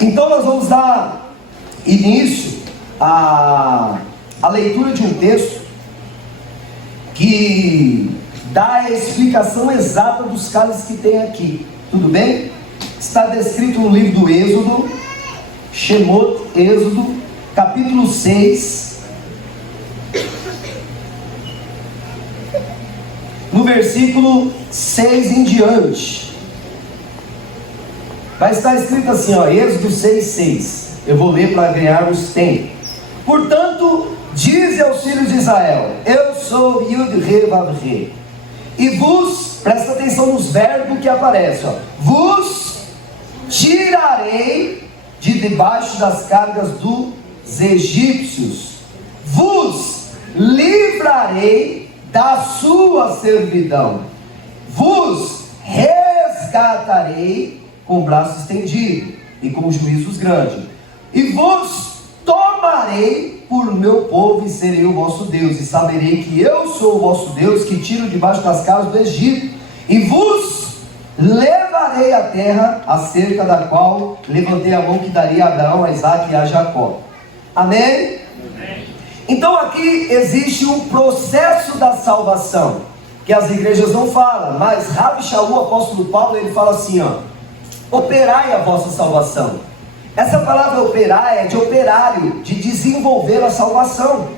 Então nós vamos dar início à leitura de um texto que dá a explicação exata dos cálices que tem aqui. Tudo bem? Está descrito no livro do Êxodo, Shemot, Êxodo, capítulo 6, no versículo 6 em diante. Vai estar escrito assim, ó, Êxodo 6:6. Eu vou ler para ganharmos tempo. Portanto, dize aos filhos de Israel: eu sou Yud-He-Vav-He, e vos, presta atenção nos verbos que aparecem, ó, vos tirarei de debaixo das cargas dos egípcios, vos livrarei da sua servidão, vos resgatarei com o braço estendido e com juízos grandes, e vos tomarei por meu povo e serei o vosso Deus, e saberei que eu sou o vosso Deus, que tiro debaixo das cargas do Egito, e vos levarei à terra acerca da qual levantei a mão que daria a Abraão, a Isaque e a Jacó. Amém? Amém. Então aqui existe um processo da salvação, que as igrejas não falam, mas Rabi Shaul, o apóstolo Paulo, ele fala assim, ó, operai a vossa salvação. Essa palavra operar é de operário, de desenvolver a salvação.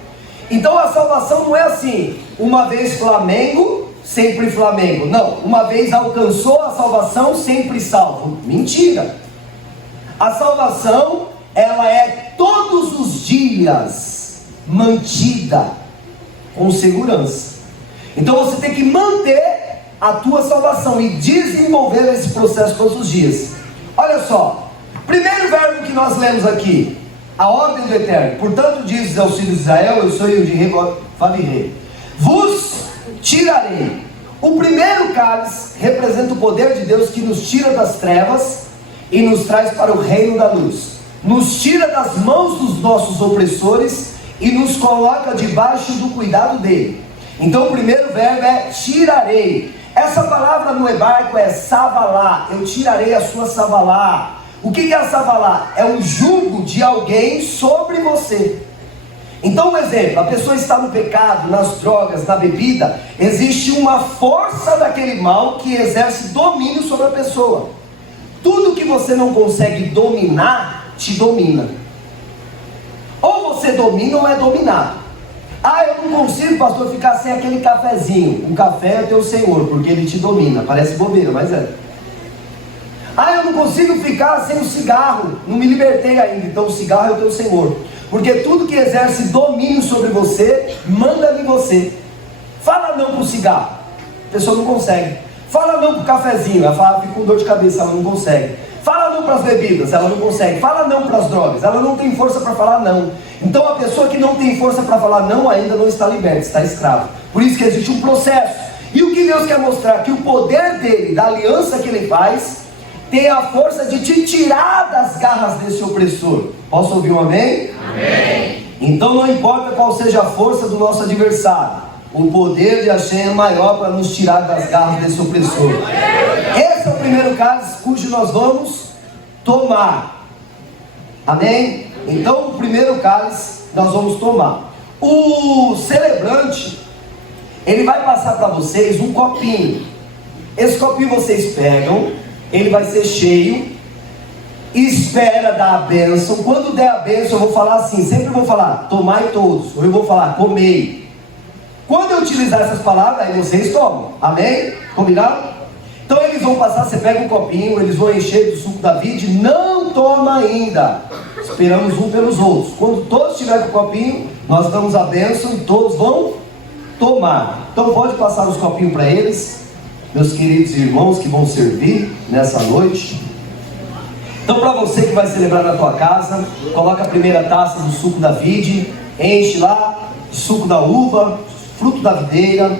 Então a salvação não é assim, uma vez Flamengo, sempre Flamengo. Não, uma vez alcançou a salvação, sempre salvo. Mentira. A salvação, ela é todos os dias mantida com segurança. Então você tem que manter a tua salvação e desenvolver esse processo todos os dias. Olha só. Primeiro verbo que nós lemos aqui, a ordem do Eterno. Portanto, diz aos filhos de Israel: eu sou Yud-He-Vav-He, vos tirarei. O primeiro cálice representa o poder de Deus que nos tira das trevas e nos traz para o reino da luz. Nos tira das mãos dos nossos opressores e nos coloca debaixo do cuidado dele. Então o primeiro verbo é tirarei. Essa palavra no hebraico é savalá. Eu tirarei a sua savalá. O que é savalá? É um jugo de alguém sobre você. Então, um exemplo, a pessoa está no pecado, nas drogas, na bebida, existe uma força daquele mal que exerce domínio sobre a pessoa. Tudo que você não consegue dominar, te domina. Ou você domina ou é dominado. Ah, eu não consigo, pastor, ficar sem aquele cafezinho. O café é teu senhor, porque ele te domina. Parece bobeira, mas é. Ah, eu não consigo ficar sem o cigarro, não me libertei ainda, então o cigarro é o teu senhor. Porque tudo que exerce domínio sobre você, manda em você. Fala não para o cigarro, a pessoa não consegue. Fala não para o cafezinho, ela fala, fica com dor de cabeça, ela não consegue. Fala não para as bebidas, ela não consegue. Fala não para as drogas, ela não tem força para falar não. Então a pessoa que não tem força para falar não, ainda não está liberta, está escravo. Por isso que existe um processo. E o que Deus quer mostrar? Que o poder dele, da aliança que ele faz, tem a força de te tirar das garras desse opressor. Posso ouvir um amém? Amém. Então não importa qual seja a força do nosso adversário, o poder de Hashem é maior para nos tirar das garras desse opressor. Esse é o primeiro cálice cujo nós vamos tomar. Amém? Então o primeiro cálice nós vamos tomar. O celebrante, ele vai passar para vocês um copinho. Esse copinho vocês pegam, ele vai ser cheio, espera dar a bênção. Quando der a bênção, eu vou falar assim, sempre vou falar, tomai todos, ou eu vou falar, comei. Quando eu utilizar essas palavras, aí vocês tomam, amém? Combinado? Então eles vão passar, você pega um copinho, eles vão encher do suco da vide, não toma ainda, esperamos um pelos outros. Quando todos estiverem com o copinho, nós damos a bênção e todos vão tomar. Então pode passar os copinhos para eles, meus queridos irmãos que vão servir nessa noite. Então para você que vai celebrar na tua casa, coloca a primeira taça do suco da vide, enche lá, suco da uva, fruto da videira,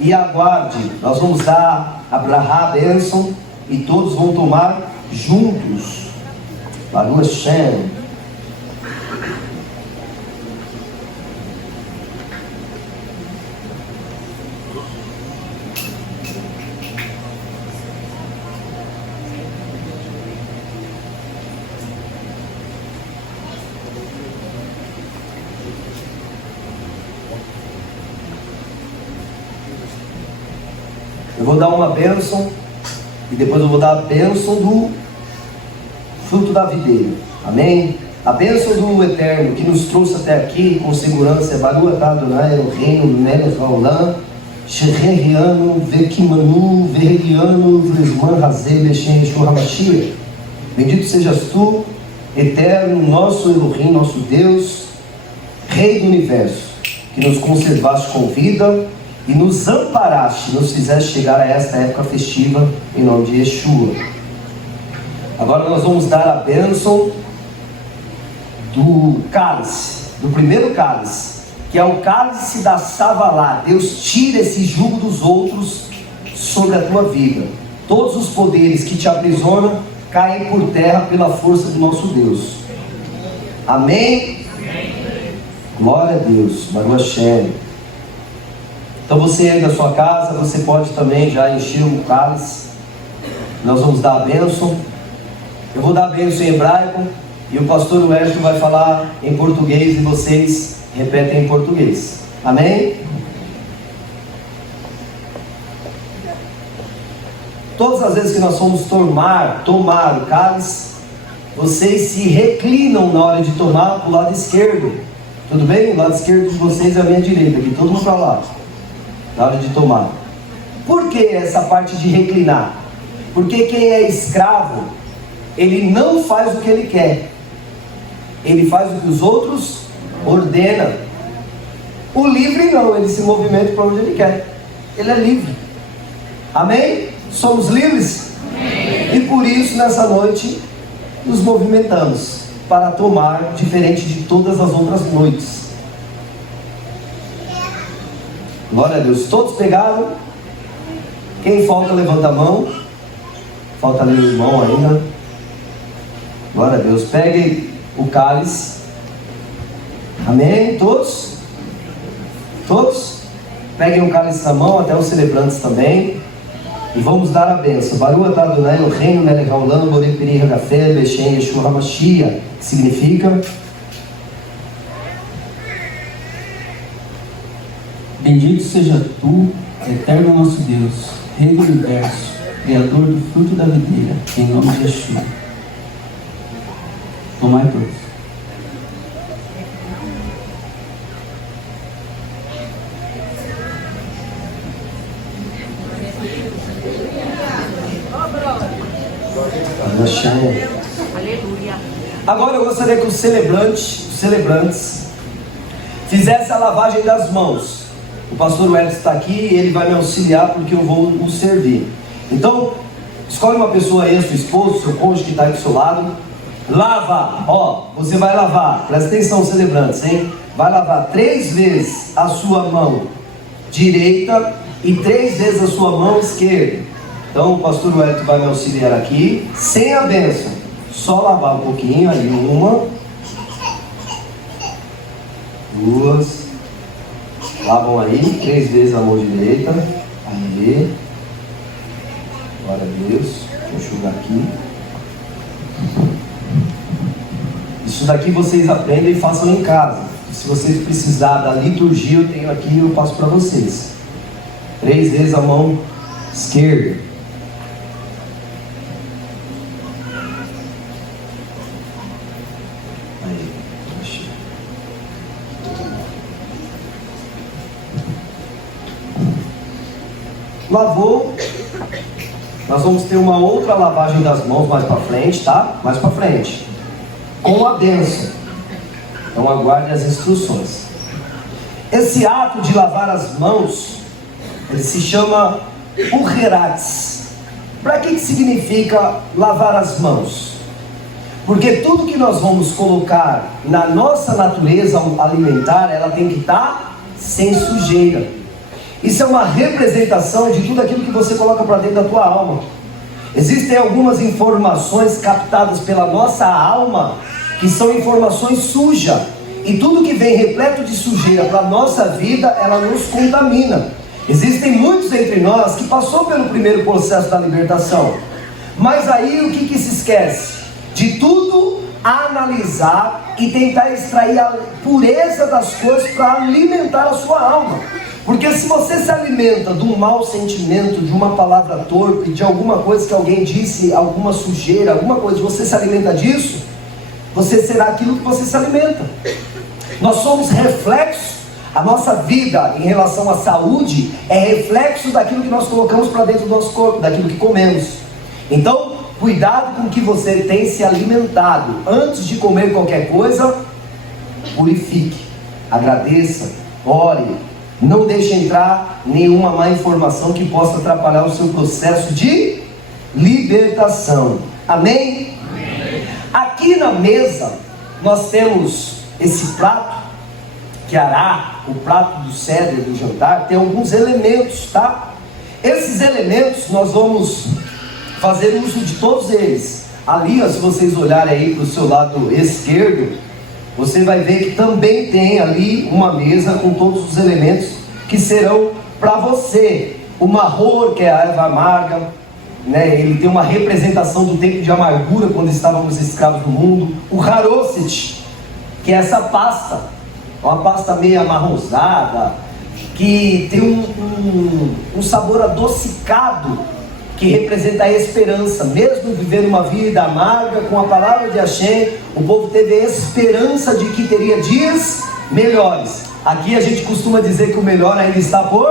e aguarde, nós vamos dar a brahá, a bênção, e todos vão tomar juntos. Baruch Hashem. vou dar uma bênção e depois eu vou dar a bênção do fruto da videira. Amém? A bênção do Eterno que nos trouxe até aqui com segurança é Baruch Adonai Eloheinu melech haolam sheherianu vekimanu vererianu vlezman hazeh beshem Yeshua HaMashiach. Bendito sejas tu, Eterno, nosso Elohim, nosso Deus, Rei do Universo, que nos conservaste com vida e nos amparaste, nos fizeste chegar a esta época festiva, em nome de Yeshua. Agora nós vamos dar a bênção do cálice, do primeiro cálice, que é o cálice da Savalá. Deus tira esse jugo dos outros sobre a tua vida. Todos os poderes que te aprisionam caem por terra pela força do nosso Deus. Amém? Glória a Deus. Baruch Hashem. Então você aí da sua casa, você pode também já encher o cálice. Nós vamos dar a bênção. Eu vou dar a bênção em hebraico e o pastor Wellington vai falar em português e vocês repetem em português. Amém? Todas as vezes que nós formos tomar o cálice, vocês se reclinam na hora de tomar para o lado esquerdo. Tudo bem? O lado esquerdo de vocês é a minha direita, aqui todo mundo para lá, na hora de tomar. Por que essa parte de reclinar? Porque quem é escravo, ele não faz o que ele quer, ele faz o que os outros ordenam. O livre não, ele se movimenta para onde ele quer, ele é livre. Amém? Somos livres? Amém. E por isso nessa noite nos movimentamos para tomar, diferente de todas as outras noites. Glória a Deus. Todos pegaram? Quem falta levanta a mão. Falta ali o irmão ainda. Glória a Deus. Peguem o cálice. Amém? Todos? Todos? Peguem o cálice na mão, até os celebrantes também. E vamos dar a bênção. Baruch Adonai Eloheinu melech haolam borei peri hagafé beshem Yeshua HaMashiach. Que significa: bendito seja tu, Eterno nosso Deus, Rei do Universo, Criador do fruto da videira, em nome de Yeshua. Tomai todos. Aleluia. Agora eu gostaria que os celebrantes fizessem a lavagem das mãos. O pastor Wellington está aqui e ele vai me auxiliar porque eu vou o servir. Então, escolhe uma pessoa aí, seu esposo, seu cônjuge que está aí do seu lado. Lava, ó, você vai lavar, presta atenção, celebrantes, hein? Vai lavar 3 vezes a sua mão direita e 3 vezes a sua mão esquerda. Então o pastor Wellington vai me auxiliar aqui, sem a bênção, só lavar um pouquinho, aí 1, 2, lavam aí 3 vezes a mão direita, aí, glória a Deus, vou enxugar aqui. Isso daqui vocês aprendem e façam em casa. Se vocês precisarem da liturgia, eu tenho aqui e eu passo para vocês. 3 vezes a mão esquerda. Lavou, nós vamos ter uma outra lavagem das mãos mais para frente, tá? Mais para frente, com a bênção. Então aguarde as instruções. Esse ato de lavar as mãos, ele se chama Uheratz. Para que significa lavar as mãos? Porque tudo que nós vamos colocar na nossa natureza alimentar, ela tem que estar sem sujeira. Isso é uma representação de tudo aquilo que você coloca para dentro da tua alma. Existem algumas informações captadas pela nossa alma que são informações sujas. E tudo que vem repleto de sujeira para a nossa vida, ela nos contamina. Existem muitos entre nós que passou pelo primeiro processo da libertação. Mas aí o que se esquece? De tudo analisar e tentar extrair a pureza das coisas para alimentar a sua alma. Porque se você se alimenta de um mau sentimento, de uma palavra torpe, de alguma coisa que alguém disse, alguma sujeira, alguma coisa, você se alimenta disso, você será aquilo que você se alimenta. Nós somos reflexos. A nossa vida em relação à saúde é reflexo daquilo que nós colocamos para dentro do nosso corpo, daquilo que comemos. Então, cuidado com o que você tem se alimentado. Antes de comer qualquer coisa, purifique, agradeça, ore. Não deixe entrar nenhuma má informação que possa atrapalhar o seu processo de libertação. Amém? Amém. Aqui na mesa nós temos esse prato, que ará, o prato do cedro do jantar, tem alguns elementos, tá? Esses elementos nós vamos fazer uso de todos eles. Ali, ó, se vocês olharem aí para o seu lado esquerdo, você vai ver que também tem ali uma mesa com todos os elementos que serão para você. O marror, que é a erva amarga, né? Ele tem uma representação do tempo de amargura quando estávamos escravos no mundo. O harosset, que é essa pasta, uma pasta meio amarronzada, que tem um sabor adocicado, que representa a esperança. Mesmo vivendo uma vida amarga, com a palavra de Hashem, o povo teve a esperança de que teria dias melhores. Aqui a gente costuma dizer que o melhor ainda está por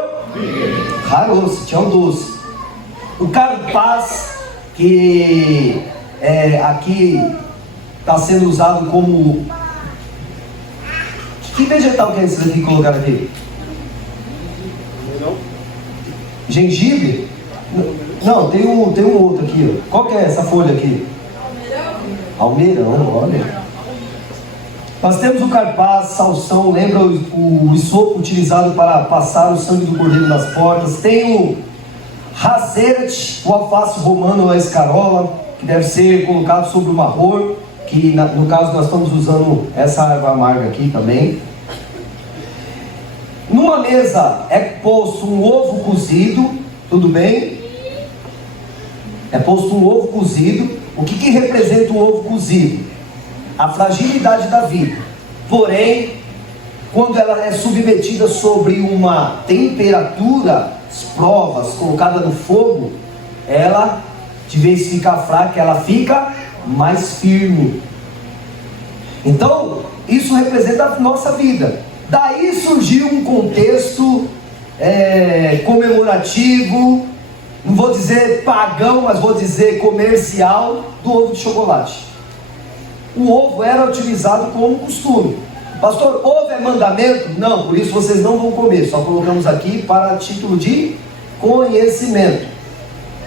harosset, é um doce. O carpaz, que aqui está sendo usado como... Que vegetal que é esse daqui que colocaram aqui? Gengibre? Não, tem um outro aqui, ó. Qual que é essa folha aqui? Almeirão, olha. Nós temos o carpaz, salsão, lembra o isopo utilizado para passar o sangue do cordeiro nas portas. Tem o haseret, o alface romano ou a escarola, que deve ser colocado sobre o marror, que no caso nós estamos usando essa erva amarga aqui também. Numa mesa é posto um ovo cozido, tudo bem? É posto um ovo cozido. O que representa o ovo cozido? A fragilidade da vida. Porém, quando ela é submetida sobre uma temperatura, as provas, colocada no fogo, ela, de vez de ficar fraca, ela fica mais firme. Então, isso representa a nossa vida. Daí surgiu um contexto comemorativo, não vou dizer pagão, mas vou dizer comercial, do ovo de chocolate. O ovo era utilizado como costume. Pastor, ovo é mandamento? Não, por isso vocês não vão comer. Só colocamos aqui para título de conhecimento.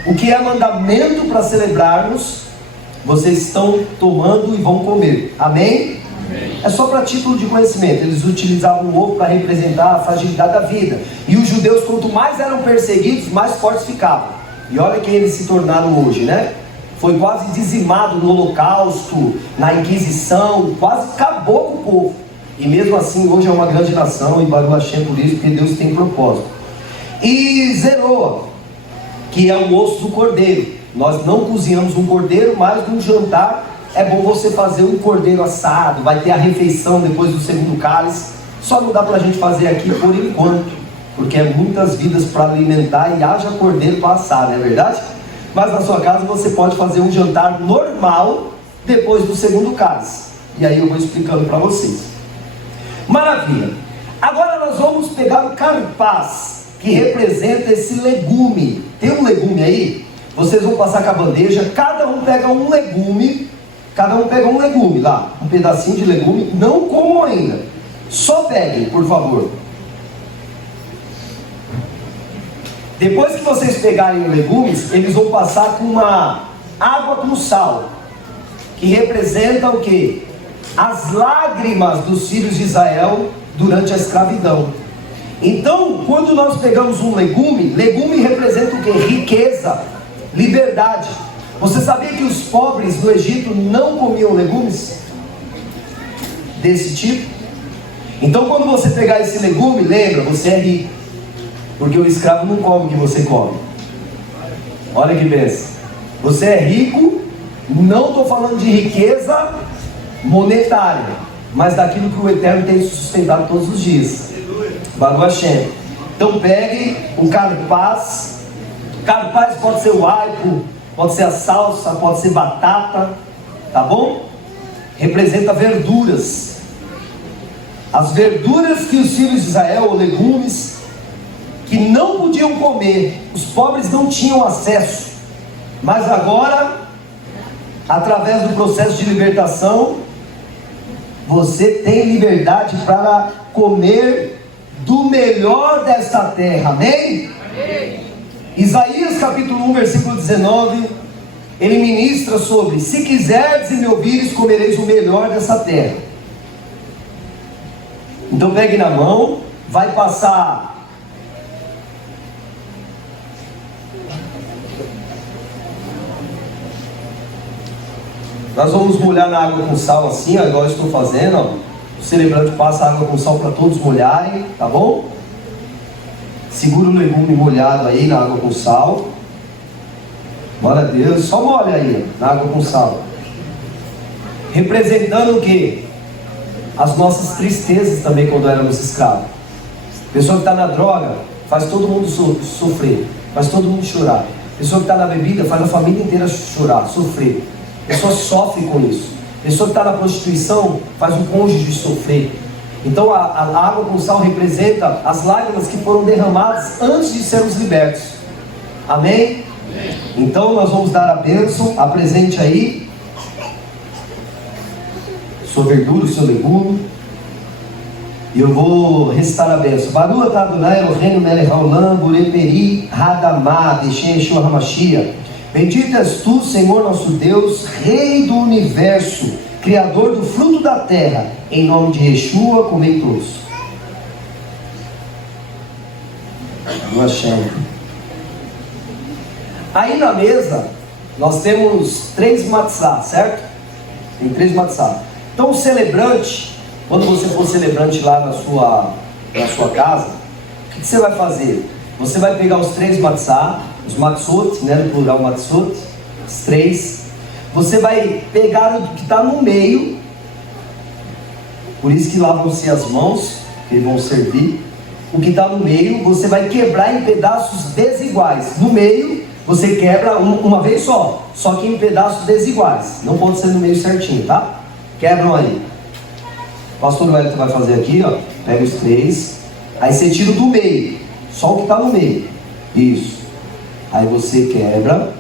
O que é mandamento para celebrarmos, vocês estão tomando e vão comer. Amém? Amém. É só para título de conhecimento. Eles utilizavam o ovo para representar a fragilidade da vida. E os judeus, quanto mais eram perseguidos, mais fortes ficavam. E olha quem eles se tornaram hoje, né? Foi quase dizimado no Holocausto, na Inquisição, quase acabou com o povo. E mesmo assim hoje é uma grande nação, e Baruch Hashem por isso, porque Deus tem propósito. E Zeroa, que é o osso do cordeiro. Nós não cozinhamos um cordeiro, mas num jantar é bom você fazer um cordeiro assado. Vai ter a refeição depois do segundo cálice. Só não dá para a gente fazer aqui por enquanto, porque é muitas vidas para alimentar e haja cordeiro para assar, não é verdade? Mas na sua casa você pode fazer um jantar normal depois do segundo cálice. E aí eu vou explicando para vocês. Maravilha. Agora nós vamos pegar o carpaz, que representa esse legume. Tem um legume aí? Vocês vão passar com a bandeja. Cada um pega um legume. Cada um pega um legume lá. Um pedacinho de legume. Não comam ainda. Só peguem, por favor. Depois que vocês pegarem os legumes, eles vão passar com uma água com sal, que representa o quê? As lágrimas dos filhos de Israel durante a escravidão. Então, quando nós pegamos um legume, legume representa o quê? Riqueza, liberdade. Você sabia que os pobres do Egito não comiam legumes desse tipo? Então, quando você pegar esse legume, lembra, você é rico. Porque o escravo não come o que você come. Olha que benção. Você é rico, não estou falando de riqueza monetária, mas daquilo que o Eterno tem sustentado todos os dias. Baruch Hashem. Então pegue um carpaz. Carpaz pode ser o aipo, pode ser a salsa, pode ser batata, tá bom? Representa verduras. As verduras que os filhos de Israel, ou legumes, que não podiam comer, os pobres não tinham acesso, mas agora, através do processo de libertação, você tem liberdade para comer do melhor desta terra, amém? Amém. Isaías capítulo 1, versículo 19, ele ministra sobre: se quiserdes e me ouvires, comereis o melhor dessa terra. Então pegue na mão, vai passar nós vamos molhar na água com sal assim, ó, igual eu estou fazendo, ó. O celebrante passa água com sal para todos molharem, tá bom? Segura o legume molhado aí na água com sal. Glória a Deus, só molha aí na água com sal. Representando o que? As nossas tristezas também quando éramos escravos. Pessoa que está na droga faz todo mundo sofrer, faz todo mundo chorar. Pessoa que está na bebida faz a família inteira chorar, sofrer. A pessoa sofre com isso. A pessoa que está na prostituição faz um cônjuge sofrer. Então a água com sal representa as lágrimas que foram derramadas antes de sermos libertos. Amém? Então nós vamos dar a bênção. Apresente aí sua verdura, o seu legume. E eu vou recitar a bênção. Baruch Adonai Eloheinu melech haolam borei peri hadamah b'shem Yeshua HaMashiach. Bendito és tu, Senhor nosso Deus, Rei do universo, Criador do fruto da terra. Em nome de Yeshua, comei todos. Aí na mesa nós temos 3 matzá, certo? Tem 3 matzá. Então o celebrante, quando você for celebrante lá na sua casa, o que você vai fazer? Você vai pegar os 3 matzá, os matzot, né, no plural matzot, os 3. Você vai pegar o que está no meio, por isso que lavam-se as mãos, que vão servir. O que está no meio, você vai quebrar em pedaços desiguais. No meio, você quebra uma vez só que em pedaços desiguais. Não pode ser no meio certinho, tá? Quebram aí. O pastor Wellington vai fazer aqui, ó. Pega os 3, aí você tira do meio, só o que está no meio. Isso. Aí você quebra.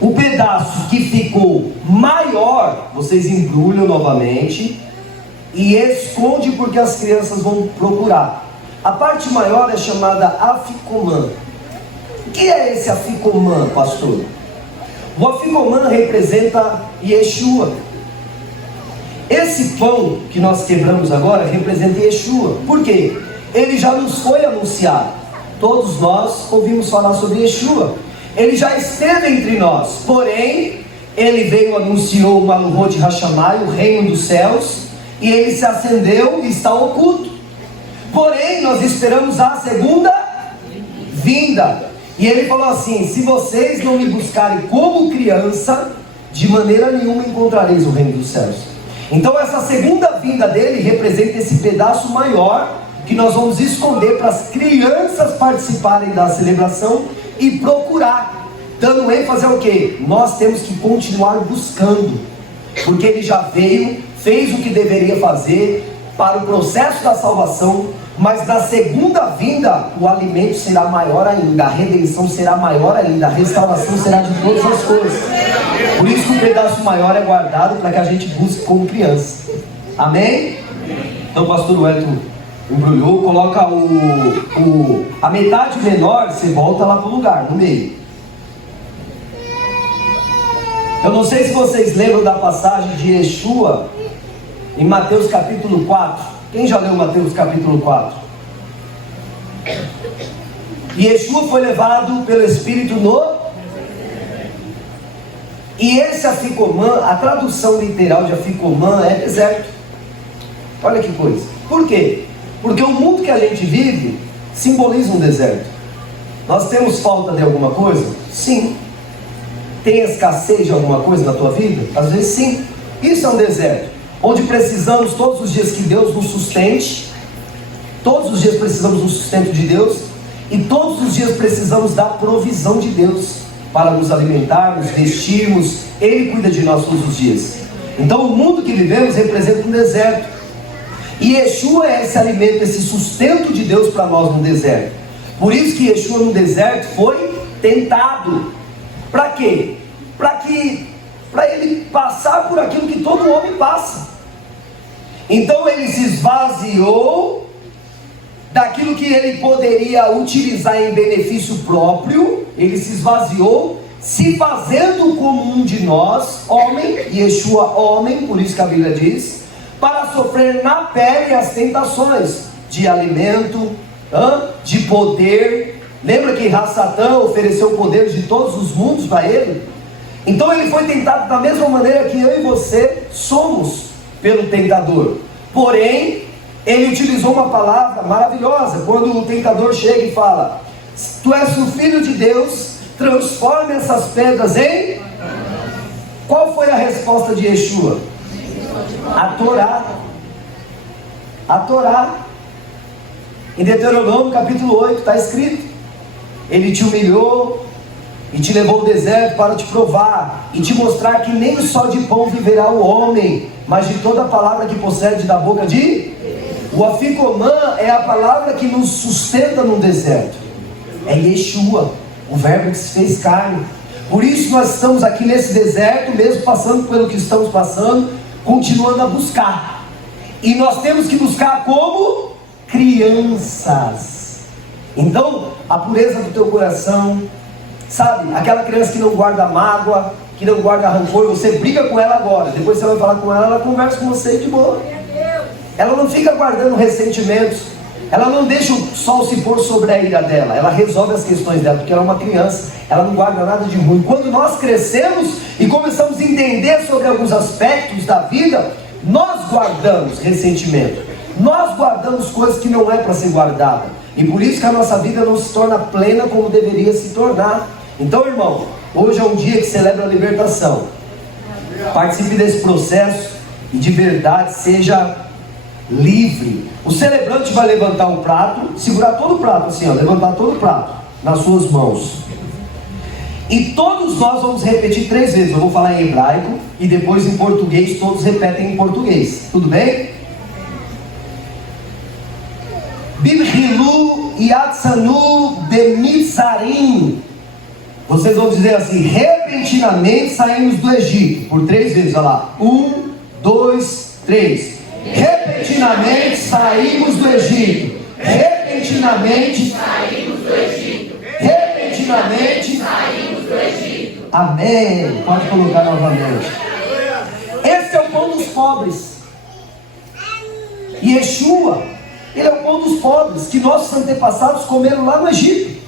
O pedaço que ficou maior, vocês embrulham novamente e esconde, porque as crianças vão procurar. A parte maior é chamada afikoman. O que é esse afikoman, pastor? O afikoman representa Yeshua. Esse pão que nós quebramos agora representa Yeshua. Por quê? Ele já nos foi anunciado. Todos nós ouvimos falar sobre Yeshua. Ele já esteve entre nós. Porém, ele veio, anunciou o Maluhot Hashamai, o reino dos céus, e ele se acendeu e está oculto. Porém, nós esperamos a segunda vinda. E ele falou assim: se vocês não me buscarem como criança, de maneira nenhuma encontrareis o reino dos céus. Então essa segunda vinda dele representa esse pedaço maior que nós vamos esconder para as crianças participarem da celebração e procurar, dando ênfase ao que? Nós temos que continuar buscando, porque ele já veio, fez o que deveria fazer para o processo da salvação, mas na segunda vinda o alimento será maior ainda, a redenção será maior ainda, a restauração será de todas as coisas. Por isso que o pedaço maior é guardado para que a gente busque como criança. Amém? Então o pastor Wellington embrulhou, coloca a metade menor, você volta lá para o lugar, no meio. Eu não sei se vocês lembram da passagem de Yeshua em Mateus capítulo 4. Quem já leu Mateus capítulo 4? Yeshua foi levado pelo Espírito E esse afikoman, a tradução literal de afikoman é deserto. Olha que coisa. Por quê? Porque o mundo que a gente vive simboliza um deserto. Nós temos falta de alguma coisa? Sim. tem escassez de alguma coisa na tua vida? Às vezes sim. Isso é um deserto, onde precisamos todos os dias que Deus nos sustente. Todos os dias precisamos do sustento de Deus. E todos os dias precisamos da provisão de Deus para nos alimentarmos, vestirmos. Ele cuida de nós todos os dias. Então o mundo que vivemos representa um deserto. E Yeshua é esse alimento, esse sustento de Deus para nós no deserto. Por isso que Yeshua no deserto foi tentado. Para quê? Para ele passar por aquilo que todo homem passa. Então ele se esvaziou daquilo que ele poderia utilizar em benefício próprio. Ele se esvaziou, se fazendo como um de nós, homem, Yeshua homem, por isso que a Bíblia diz, para sofrer na pele as tentações de alimento, de poder. Lembra que Satã ofereceu o poder de todos os mundos para ele? Então ele foi tentado da mesma maneira que eu e você somos pelo tentador. Porém, ele utilizou uma palavra maravilhosa, quando o tentador chega e fala: tu és o Filho de Deus, transforme essas pedras em... Qual foi a resposta de Yeshua? A Torá. A Torá. Em Deuteronômio capítulo 8 está escrito: ele te humilhou e te levou ao deserto para te provar e te mostrar que nem só de pão viverá o homem, mas de toda a palavra que procede da boca de... O aficomã é a palavra que nos sustenta no deserto. É Yeshua, o verbo que se fez carne. Por isso nós estamos aqui nesse deserto, mesmo passando pelo que estamos passando, continuando a buscar. E nós temos que buscar como crianças. Então, a pureza do teu coração, sabe? Aquela criança que não guarda mágoa, que não guarda rancor, você briga com ela agora, depois você vai falar com ela, ela conversa com você de boa. Ela não fica guardando ressentimentos, ela não deixa o sol se pôr sobre a ira dela, ela resolve as questões dela, porque ela é uma criança, ela não guarda nada de ruim. Quando nós crescemos e começamos a entender sobre alguns aspectos da vida, nós guardamos ressentimento, nós guardamos coisas que não é para ser guardada, e por isso que a nossa vida não se torna plena como deveria se tornar. Então, irmão, hoje é um dia que celebra a libertação. Participe desse processo e de verdade seja livre. O celebrante vai levantar um prato, segurar todo o prato assim, ó, levantar todo o prato nas suas mãos. E todos nós vamos repetir 3 vezes. Eu vou falar em hebraico e depois em português, todos repetem em português. Tudo bem? Bimhilu yatsanu bemitzarim. Vocês vão dizer assim: repentinamente saímos do Egito. Por 3 vezes, olha lá. 1, 2, 3. Repentinamente saímos do Egito. Repentinamente saímos do Egito. Repentinamente saímos do Egito. Amém. Pode colocar novamente. Esse é o pão dos pobres. Yeshua, ele é o pão dos pobres que nossos antepassados comeram lá no Egito.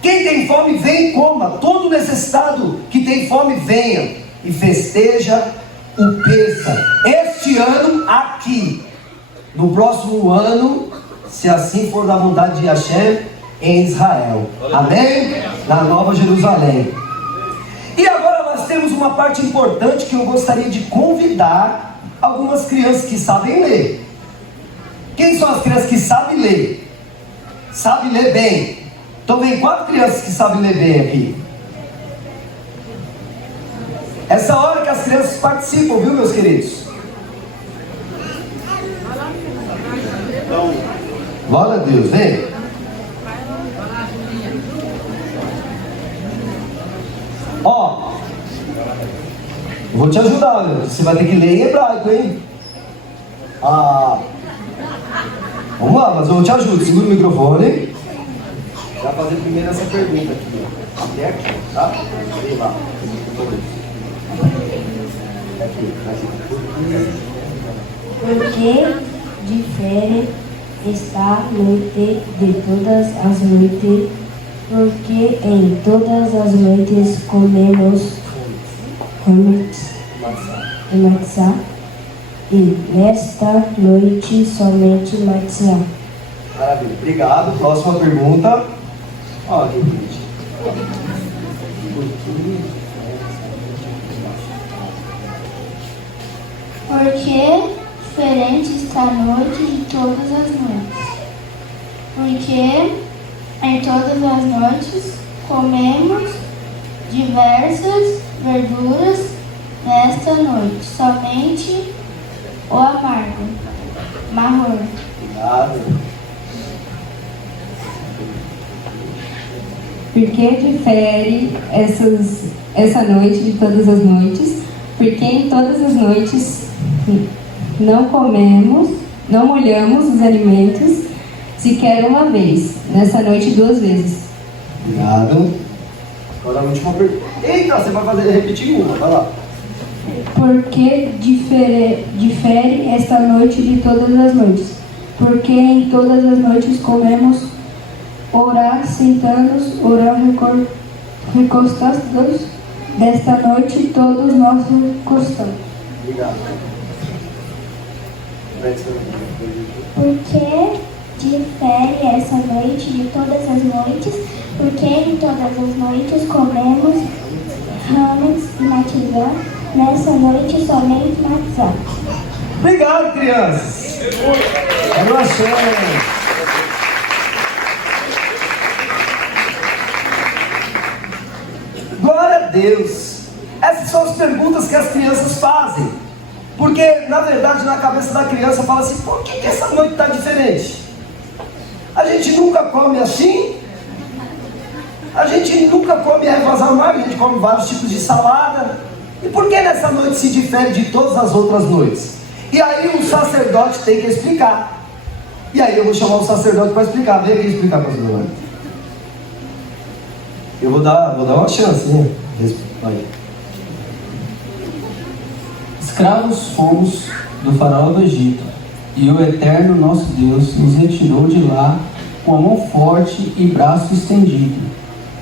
Quem tem fome, vem e coma. Todo necessitado que tem fome, venha e festeja o Pêssar. Este ano aqui, no próximo ano, se assim for da vontade de Hashem, em Israel. Amém? Na Nova Jerusalém. E agora nós temos uma parte importante que eu gostaria de convidar algumas crianças que sabem ler. Quem são as crianças que sabem ler? Sabem ler bem. Então vem 4 crianças que sabem ler bem aqui. Essa hora que as crianças participam, viu, meus queridos? Glória a Deus, vem. Ó, vou te ajudar, meu. Você vai ter que ler em hebraico, hein? Vamos lá, mas eu te ajudo. Segura o microfone. Já fazer primeiro essa pergunta aqui, ó. Até aqui, tá? Vem lá. Por que difere esta noite de todas as noites? Porque em todas as noites comemos e matzá, e nesta noite somente matzá. Maravilha, obrigado. Próxima pergunta. Ó, que bonito. Porque diferente está a noite de todas as noites. Porque em todas as noites comemos diversas verduras nesta noite, somente o amargo, marrom. Porque difere essa noite de todas as noites, porque em todas as noites não comemos, não molhamos os alimentos, sequer uma vez, nessa noite 2 vezes. Obrigado. Agora a última pergunta. Eita, você vai repetir uma, vai lá. Porque difere esta noite de todas as noites. Porque em todas as noites comemos, orar sentados, orar recostados. Desta noite todos nós recostamos. Obrigado. Porque difere essa noite de todas as noites, porque em todas as noites comemos rames e matizã, nessa noite somente matizã. Obrigado, crianças. Eu achei. Glória a Deus. Essas são as perguntas que as crianças fazem. Porque, na verdade, na cabeça da criança fala assim: por que essa noite está diferente? A gente nunca come assim. A gente nunca come ervas amargas, a gente come vários tipos de salada. E por que nessa noite se difere de todas as outras noites? E aí o sacerdote tem que explicar. E aí eu vou chamar o sacerdote para explicar. Vem aqui explicar, pastor Leonardo. Eu vou dar uma chance, né? Vai. Escravos fomos do faraó do Egito, e o eterno nosso Deus nos retirou de lá com a mão forte e braço estendido.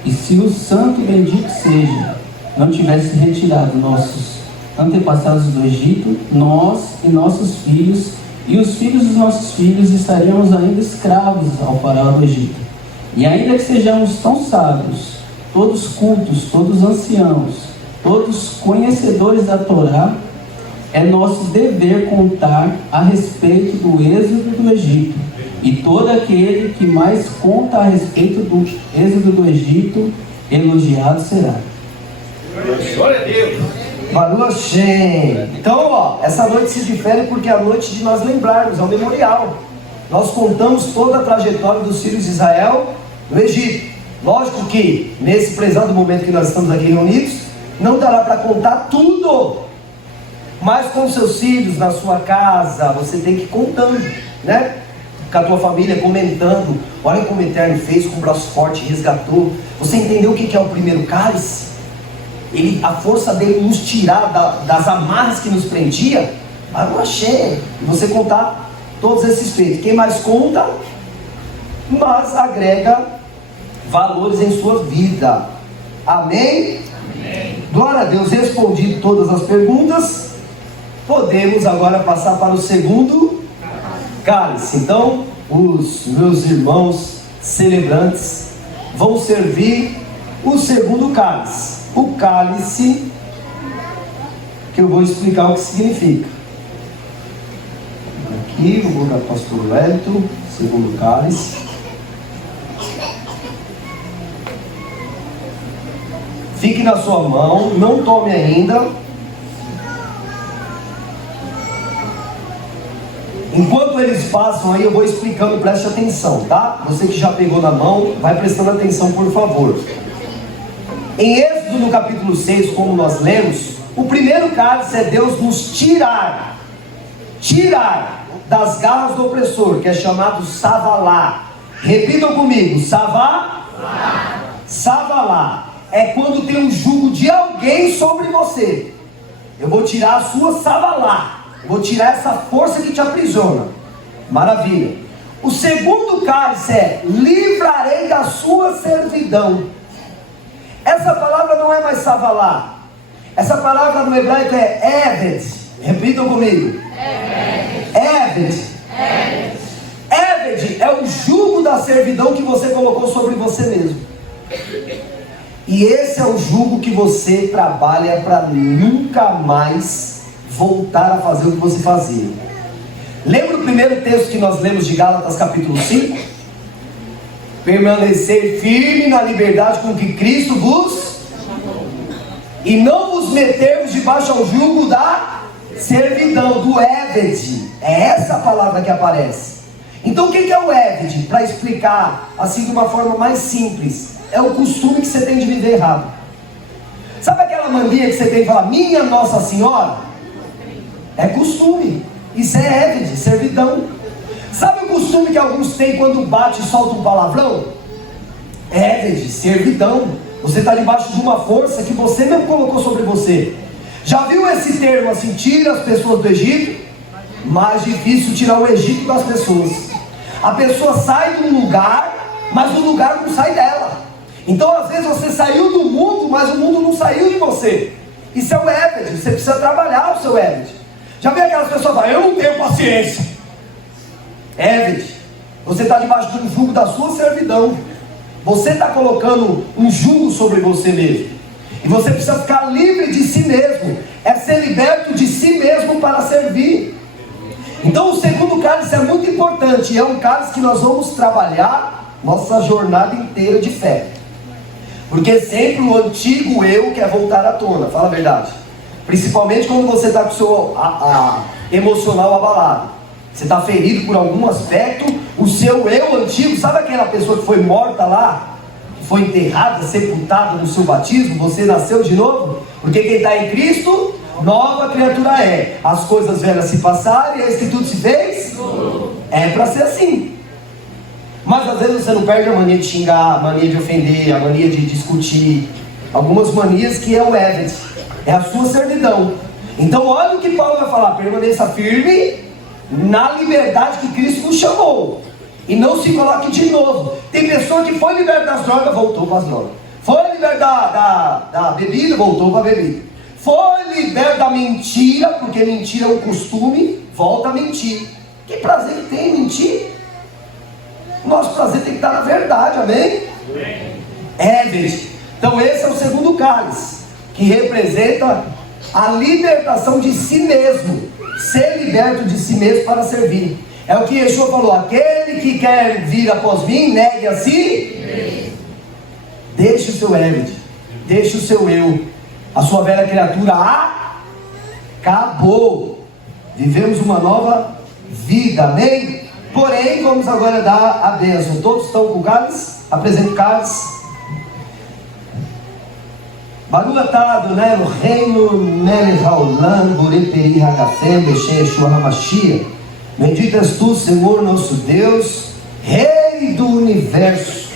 E se o santo bendito seja, não tivesse retirado nossos antepassados do Egito, nós e nossos filhos e os filhos dos nossos filhos estaríamos ainda escravos ao faraó do Egito. E ainda que sejamos tão sábios, todos cultos, todos anciãos, todos conhecedores da Torá, é nosso dever contar a respeito do êxodo do Egito. E todo aquele que mais conta a respeito do êxodo do Egito, elogiado será. Glória a Deus. Baruch Hashem. Então, essa noite se difere porque é a noite de nós lembrarmos, é um memorial. Nós contamos toda a trajetória dos filhos de Israel no Egito. Lógico que, nesse prezado momento que nós estamos aqui reunidos, não dará para contar tudo. Mas com seus filhos, na sua casa, você tem que ir contando, né? Com a tua família, comentando. Olha como o Eterno fez, com o braço forte, resgatou. Você entendeu o que é o primeiro cálice? A força dele nos tirar das amarras que nos prendia. Eu achei. E você contar todos esses feitos. Quem mais conta, mas agrega valores em sua vida. Amém? Amém. Glória a Deus. Respondido todas as perguntas, podemos agora passar para o segundo cálice. Então, os meus irmãos celebrantes vão servir o segundo cálice. O cálice, que eu vou explicar o que significa. Aqui, vou colocar o pastor Wellington, segundo cálice. Fique na sua mão, não tome ainda. Enquanto eles passam aí, eu vou explicando, preste atenção, tá? Você que já pegou na mão, vai prestando atenção, por favor. Em Êxodo, no capítulo 6, como nós lemos, o primeiro cálice é Deus nos tirar das garras do opressor, que é chamado Savalá. Repitam comigo, Savalá é quando tem um jugo de alguém sobre você. Eu vou tirar a sua Savalá, vou tirar essa força que te aprisiona. Maravilha. O segundo cálice é: livrarei da sua servidão. Essa palavra não é mais Savalá. Essa palavra no hebraico é Eved. Repitam comigo. Eved. Eved é o jugo da servidão que você colocou sobre você mesmo. E esse é o jugo que você trabalha para nunca mais voltar a fazer o que você fazia. Lembra o primeiro texto que nós lemos de Gálatas capítulo 5? Permanecer firme na liberdade com que Cristo vos, e não vos metermos debaixo ao jugo da servidão, do éved. É essa a palavra que aparece. Então o que é o éved? Para explicar assim de uma forma mais simples, é o costume que você tem de viver errado. Sabe aquela mania que você tem de falar, minha Nossa Senhora? É costume. Isso é éved, servidão. Sabe o costume que alguns têm quando bate e solta um palavrão? Éved, servidão. Você está debaixo de uma força que você mesmo colocou sobre você. Já viu esse termo assim, tira as pessoas do Egito? Mais difícil tirar o Egito das pessoas. A pessoa sai de um lugar, mas o lugar não sai dela. Então às vezes você saiu do mundo, mas o mundo não saiu de você. Isso é o éved, você precisa trabalhar o seu éved. Já viu aquelas pessoas que falam, eu não tenho paciência? Éved, você está debaixo de um jugo da sua servidão. Você está colocando um jugo sobre você mesmo. E você precisa ficar livre de si mesmo. É ser liberto de si mesmo para servir. Então o segundo cálice é muito importante. É um cálice que nós vamos trabalhar nossa jornada inteira de fé. Porque sempre o antigo eu quer voltar à tona. Fala a verdade. Principalmente quando você está com o seu emocional abalado. Você está ferido por algum aspecto. O seu eu antigo, sabe aquela pessoa que foi morta lá? Que foi enterrada, sepultada no seu batismo? Você nasceu de novo? Porque quem está em Cristo, nova criatura é. As coisas velhas se passaram e eis que tudo se fez. É para ser assim. Mas às vezes você não perde a mania de xingar, a mania de ofender, a mania de discutir. Algumas manias que é o éved. É a sua servidão. Então olha o que Paulo vai falar. Permaneça firme na liberdade que Cristo nos chamou. E não se coloque de novo. Tem pessoa que foi liberta das drogas, voltou para as drogas. Foi liberta da bebida, voltou para a bebida. Foi liberta da mentira, porque mentira é um costume, volta a mentir. Que prazer que tem em mentir? Nosso prazer tem que estar na verdade, amém? Éved. Então esse é o segundo cálice, que representa a libertação de si mesmo. Ser liberto de si mesmo para servir. É o que Yeshua falou, aquele que quer vir após mim, negue a si. Deixe o seu éved, deixe o seu eu. A sua velha criatura acabou. Vivemos uma nova vida, amém? Porém, vamos agora dar a bênção. Todos estão com o cálice? Apresente o cálice. Baruch atah Adonai Eloheinu melech haolam borei peri hagafem b'shem Yeshua HaMashiach. Bendito és tu, Senhor nosso Deus, Rei do Universo,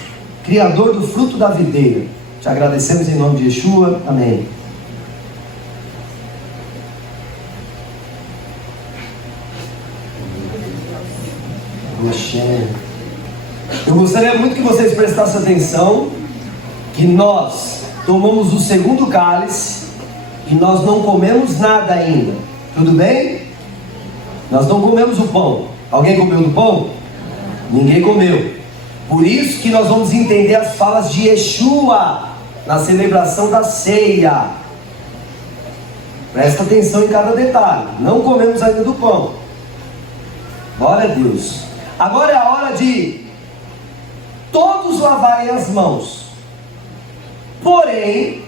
Criador do fruto da videira. Te agradecemos em nome de Yeshua, amém. Eu gostaria muito que vocês prestassem atenção que nós tomamos o segundo cálice e nós não comemos nada ainda. Tudo bem? Nós não comemos o pão. Alguém comeu do pão? Ninguém comeu. Por isso que nós vamos entender as falas de Yeshua na celebração da ceia. Presta atenção em cada detalhe. Não comemos ainda do pão. Glória a Deus. Agora é a hora de todos lavarem as mãos. Porém,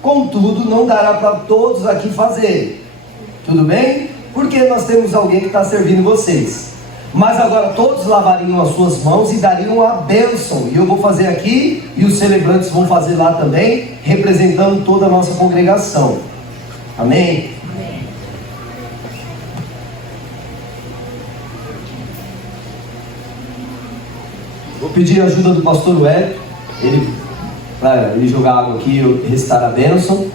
contudo, não dará para todos aqui fazerem. Tudo bem? Porque nós temos alguém que está servindo vocês. Mas agora todos lavariam as suas mãos e dariam a bênção. E eu vou fazer aqui, e os celebrantes vão fazer lá também, representando toda a nossa congregação. Amém? Vou pedir a ajuda do pastor Wellington, ele jogar água aqui, eu recitar a bênção,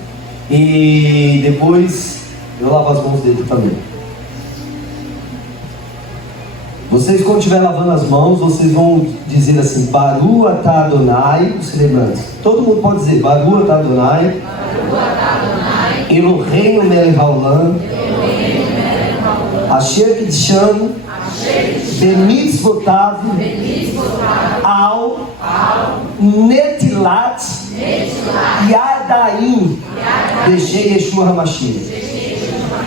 e depois eu lavo as mãos dele também. Vocês, quando estiver lavando as mãos, vocês vão dizer assim, Baruch atah Adonai, os celebrantes. Todo mundo pode dizer, Baruch atah Adonai, Eloheinu melech haolam, Asher Kidshanu, Bemitzvotav, Al Netilat Yadaim, B'shem Yeshua HaMashiach.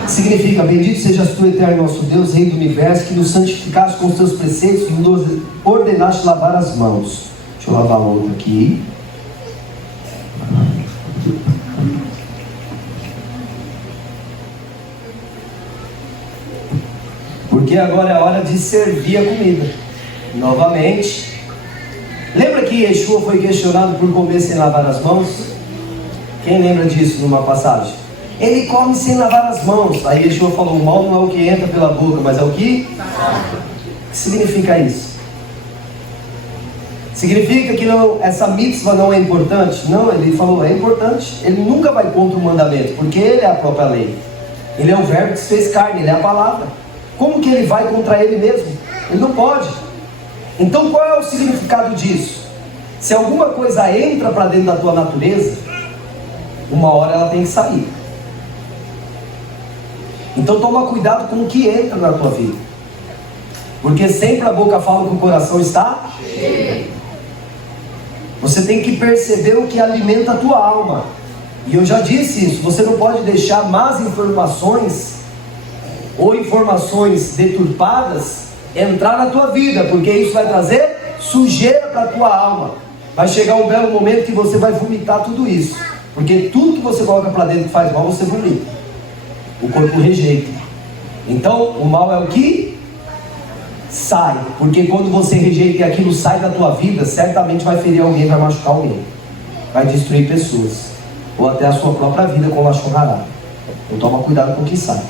Significa: bendito sejas tu, eterno nosso Deus, Rei do Universo, que nos santificaste com os teus preceitos e nos ordenaste lavar as mãos. Deixa eu lavar outro aqui. Porque agora é a hora de servir a comida. Novamente. Lembra que Yeshua foi questionado por comer sem lavar as mãos? Quem lembra disso numa passagem? Ele come sem lavar as mãos. Aí Yeshua falou: o mal não é o que entra pela boca, mas é o que? O que significa isso? Significa que não, essa mitzvah não é importante? Não, ele falou: é importante. Ele nunca vai contra o mandamento, porque ele é a própria lei. Ele é o verbo que se fez carne, ele é a palavra. Como que ele vai contra ele mesmo? Ele não pode. Então qual é o significado disso? Se alguma coisa entra para dentro da tua natureza, uma hora ela tem que sair. Então toma cuidado com o que entra na tua vida, porque sempre a boca fala que o coração está cheio. Você tem que perceber o que alimenta a tua alma. E eu já disse isso: você não pode deixar más informações ou informações deturpadas entrar na tua vida, porque isso vai trazer sujeira para a tua alma. Vai chegar um belo momento que você vai vomitar tudo isso, porque tudo que você coloca para dentro que faz mal, você vomita. O corpo rejeita. Então o mal é o que sai, porque quando você rejeita e aquilo sai da tua vida, certamente vai ferir alguém, vai machucar alguém, vai destruir pessoas, ou até a sua própria vida com lashon hará. Então toma cuidado com o que sai.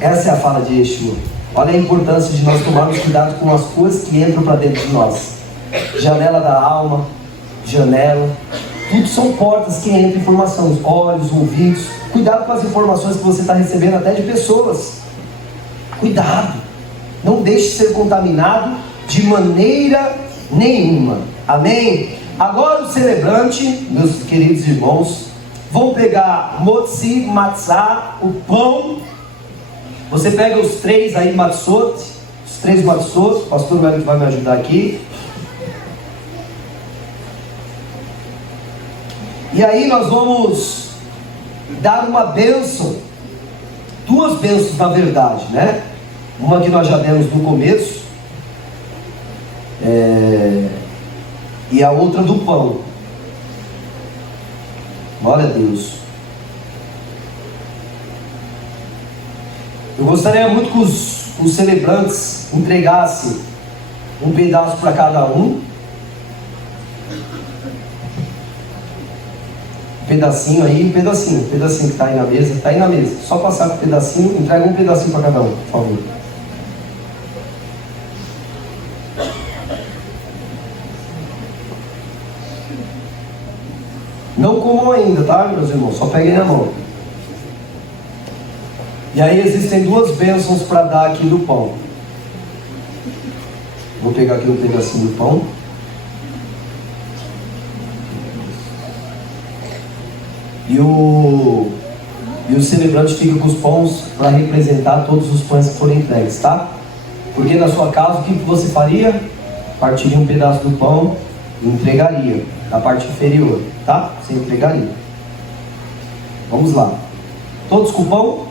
Essa é a fala de Yeshua. Olha a importância de nós tomarmos cuidado com as coisas que entram para dentro de nós. Janela da alma, janela, tudo são portas que entram informação, os olhos, ouvidos. Cuidado com as informações que você está recebendo até de pessoas. Cuidado, não deixe ser contaminado de maneira nenhuma. Amém? Agora o celebrante, meus queridos irmãos, vão pegar motzi, matzá, o pão. Você pega os três aí, matzot, os três matzot. O pastor Wellington vai me ajudar aqui. E aí nós vamos dar uma bênção, duas bênçãos na verdade, né? Uma que nós já demos no começo, e a outra do pão. Glória a Deus. Eu gostaria muito que os celebrantes entregassem um pedaço para cada um. Pedacinho aí, pedacinho que está aí na mesa, está aí na mesa. Só passar com o pedacinho, entrega um pedacinho para cada um, por favor. Não comam ainda, tá, meus irmãos? Só peguem na mão. E aí existem duas bênçãos para dar aqui do pão. Vou pegar aqui um pedacinho do pão. E o celebrante fica com os pães para representar todos os pães que forem entregues, tá? Porque na sua casa, o que você faria? Partiria um pedaço do pão e entregaria na parte inferior, tá? Você entregaria. Vamos lá. Todos com pão?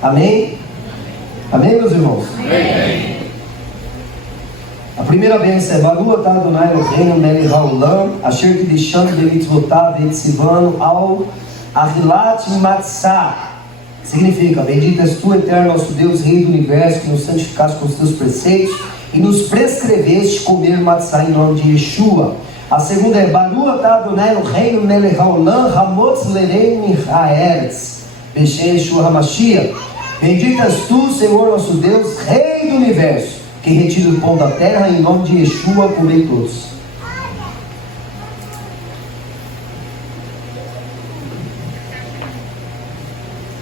Amém? Amém, meus irmãos? Amém. A primeira bênção é Baruch atah Adonai Eloheinu melech haolam asher kiddushanu bemitzvotav ve'etzivanu al achilat matzah. Significa: bendito és tu, eterno nosso Deus, Rei do Universo, que nos santificaste com os teus preceitos e nos prescreveste comer matzah em nome de Yeshua. A segunda é Baruch atah Adonai Eloheinu melech haolam hamotz lereinu min haaretz b'shem Yeshua HaMashiach. Bendito és tu, Senhor nosso Deus, Rei do Universo, que retira o pão da terra, em nome de Yeshua, comei todos.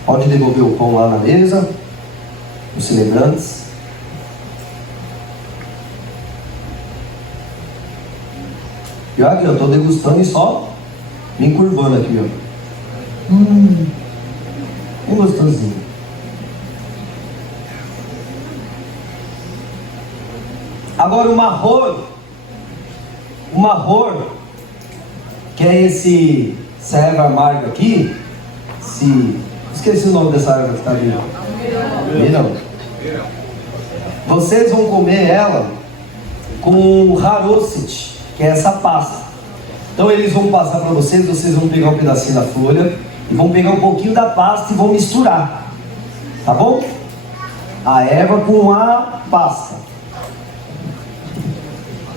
Pode devolver o pão lá na mesa, os celebrantes. E olha aqui, eu estou degustando e só me curvando aqui, ó. Bem gostosinho. Agora o marror, que é essa erva amarga aqui, esse Esqueci o nome dessa árvore que está ali. Verão. Vocês vão comer ela com harocet, que é essa pasta. Então eles vão passar para vocês vão pegar um pedacinho da folha e vão pegar um pouquinho da pasta e vão misturar. Tá bom? A erva com a pasta.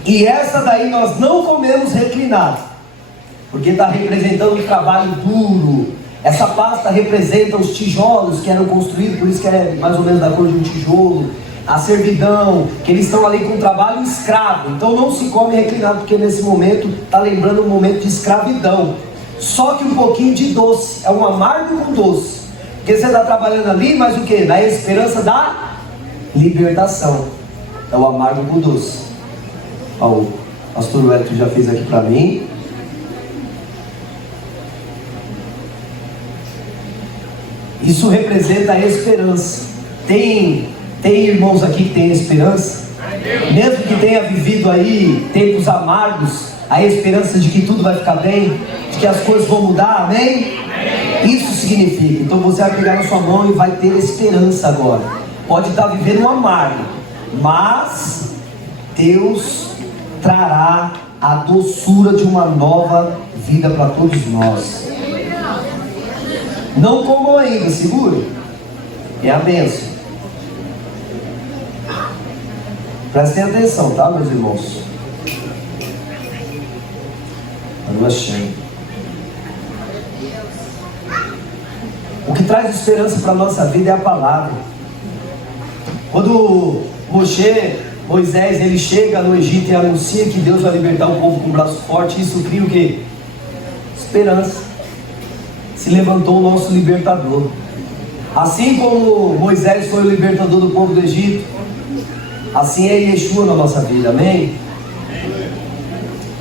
E essa daí nós não comemos reclinado, porque está representando um trabalho duro. Essa pasta representa os tijolos que eram construídos, por isso que é mais ou menos da cor de um tijolo. A servidão, que eles estão ali com trabalho escravo. Então não se come reclinado, porque nesse momento está lembrando um momento de escravidão. Só que um pouquinho de doce, é um amargo com doce. Porque você está trabalhando ali, mas o que? Na esperança da libertação. É o amargo com doce. Ó, o pastor Wellington já fez aqui para mim. Isso representa a esperança. Tem irmãos aqui que têm esperança? Mesmo que tenha vivido aí tempos amargos, a esperança de que tudo vai ficar bem, de que as coisas vão mudar, amém? Isso significa, então você vai pegar na sua mão e vai ter esperança agora. Pode estar vivendo um amargo, mas Deus trará a doçura de uma nova vida para todos nós. Não comam ainda, segura. É a bênção. Prestem atenção, tá, meus irmãos? A lua cheia. O que traz esperança para a nossa vida é a palavra. Quando Moisés, ele chega no Egito e anuncia que Deus vai libertar o povo com o braço forte, isso cria o quê? Esperança. Se levantou o nosso libertador. Assim como Moisés foi o libertador do povo do Egito, assim é Yeshua na nossa vida, amém?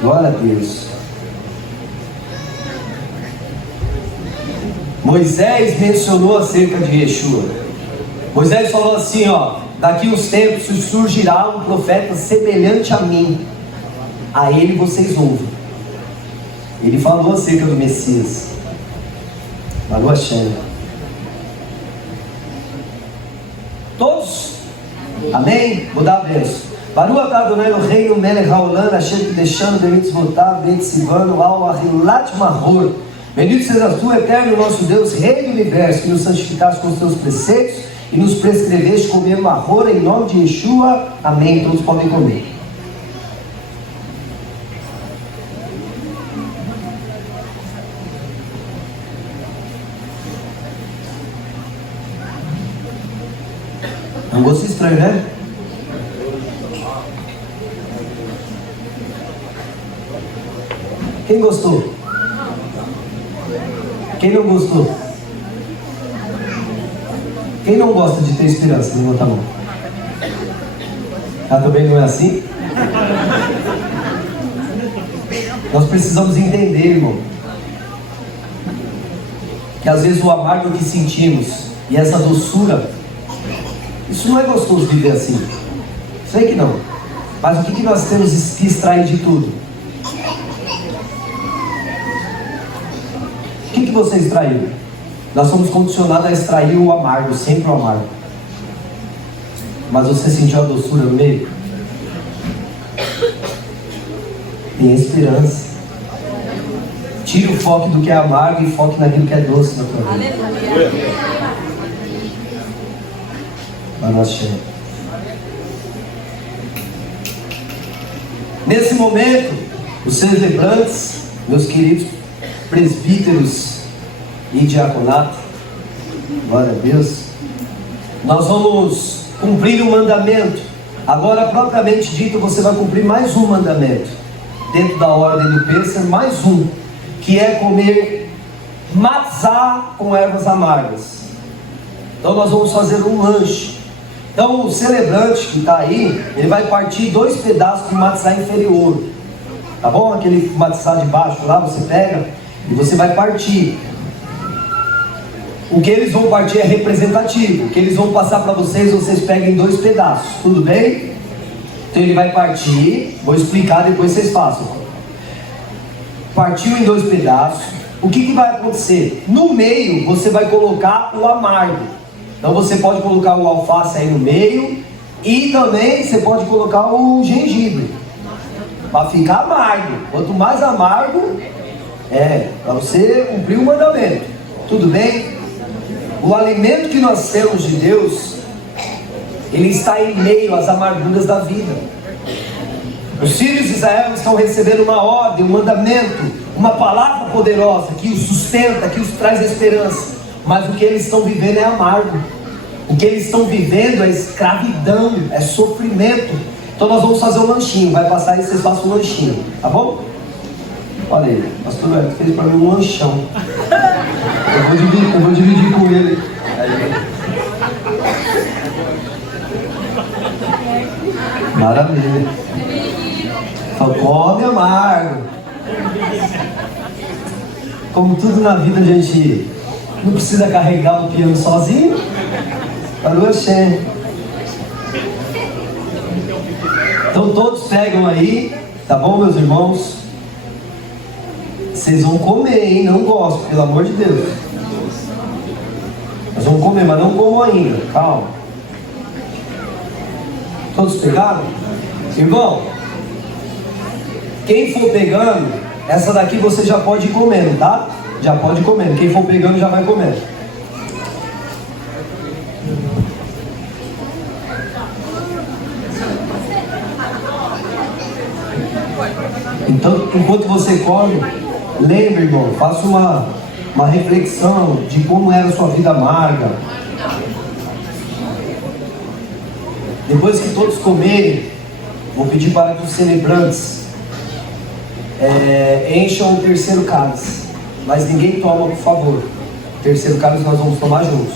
Glória a Deus. Moisés mencionou acerca de Yeshua. Moisés falou assim, ó: daqui uns tempos surgirá um profeta semelhante a mim, a ele vocês ouvem. Ele falou acerca do Messias. Baruch Hashem. Todos? Amém? Vou dar a bênção. Baruch atah Adonai Eloheinu melech haolam asher kideshanu bemitzvotav betzivanu al achilat mahor. Bendito sejas tu, eterno nosso Deus, Rei do Universo, que nos santificaste com os teus preceitos e nos prescreveste comer mahor em nome de Yeshua. Amém. Todos podem comer. É um gosto estranho, né? Quem gostou? Quem não gostou? Quem não gosta de ter esperança? Levanta a mão. Ah, também não é assim? Nós precisamos entender, irmão, que às vezes o amargo que sentimos e essa doçura, isso não é gostoso viver assim. Sei que não. Mas o que nós temos que extrair de tudo? O que você extraiu? Nós somos condicionados a extrair o amargo, sempre o amargo. Mas você sentiu a doçura no meio? Tem esperança. Tire o foco do que é amargo e foque naquilo que é doce na tua vida. Aleluia. Nesse momento, os celebrantes, meus queridos presbíteros e diaconato, glória a Deus, nós vamos cumprir um mandamento. Agora, propriamente dito, você vai cumprir mais um mandamento dentro da ordem do Pêssego, mais um, que é comer matzá com ervas amargas. Então nós vamos fazer um lanche. Então o celebrante que está aí, ele vai partir 2 pedaços de matzá inferior, tá bom? Aquele matzá de baixo lá, você pega e você vai partir. O que eles vão partir é representativo. O que eles vão passar para vocês peguem 2 pedaços, tudo bem? Então ele vai partir, vou explicar, depois vocês façam. Partiu em 2 pedaços, o que vai acontecer? No meio você vai colocar o amargo. Então você pode colocar o alface aí no meio, e também você pode colocar o gengibre, para ficar amargo. Quanto mais amargo, para você cumprir o mandamento. Tudo bem? O alimento que nós temos de Deus, ele está em meio às amarguras da vida. Os filhos de Israel estão recebendo uma ordem, um mandamento, uma palavra poderosa que os sustenta, que os traz esperança. Mas o que eles estão vivendo é amargo. O que eles estão vivendo é escravidão, é sofrimento. Então nós vamos fazer um lanchinho. Vai passar aí, vocês façam um lanchinho, tá bom? Olha aí, o pastor Hélio fez para mim um lanchão. Eu vou dividir com ele. Maravilha. Só come amargo. Como tudo na vida, a gente não precisa carregar o piano sozinho. Falou, Xê. Então todos pegam aí, tá bom, meus irmãos? Vocês vão comer, hein? Não gosto, pelo amor de Deus. Nós vamos comer, mas não como ainda. Calma. Todos pegaram? Irmão, quem for pegando, essa daqui você já pode ir comendo, tá? Já pode ir comendo. Quem for pegando já vai comendo. Então, enquanto você come, lembre, irmão, faça uma reflexão de como era a sua vida amarga. Depois que todos comerem, vou pedir para que os celebrantes encham o terceiro cálice. Mas ninguém toma, por favor. O terceiro cálice nós vamos tomar juntos,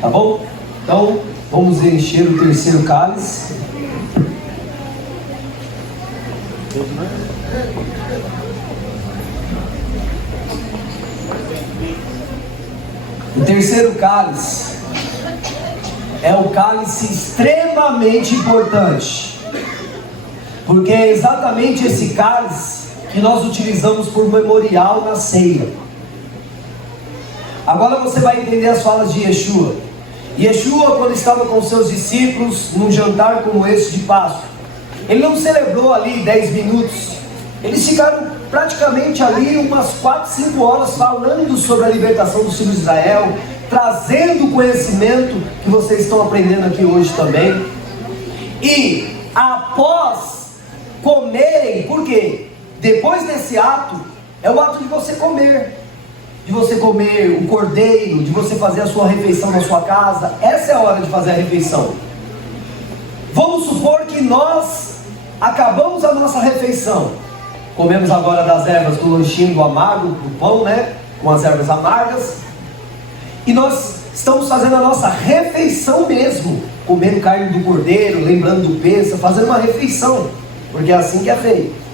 tá bom? Então, vamos encher o terceiro cálice. O terceiro cálice é um cálice extremamente importante, porque é exatamente esse cálice que nós utilizamos por memorial na ceia. Agora você vai entender as falas de Yeshua. Yeshua, quando estava com seus discípulos num jantar como esse de Páscoa, ele não celebrou ali 10 minutos. Eles ficaram praticamente ali umas 4, 5 horas falando sobre a libertação dos filhos de Israel, trazendo o conhecimento que vocês estão aprendendo aqui hoje também. E após comerem, por quê? Depois desse ato, é o ato de você comer. De você comer o cordeiro, de você fazer a sua refeição na sua casa. Essa é a hora de fazer a refeição. Vamos supor que nós acabamos a nossa refeição. Comemos agora das ervas do lanchinho, do amargo, do pão, né? Com as ervas amargas. E nós estamos fazendo a nossa refeição mesmo. Comendo carne do cordeiro, lembrando do Pêssego, fazendo uma refeição. Porque é assim que é feito.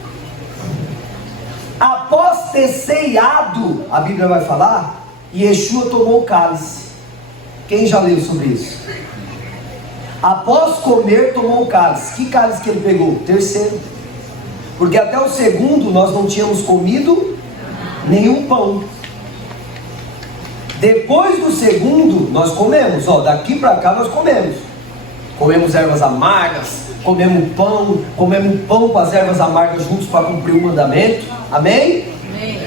Após ter ceiado, a Bíblia vai falar, Yeshua tomou o cálice. Quem já leu sobre isso? Após comer, tomou o cálice. Que cálice que ele pegou? O terceiro. Porque até o segundo nós não tínhamos comido nenhum pão. Depois do segundo nós comemos, daqui para cá nós comemos. Comemos ervas amargas, comemos pão com as ervas amargas juntos para cumprir o mandamento. Amém? Amém.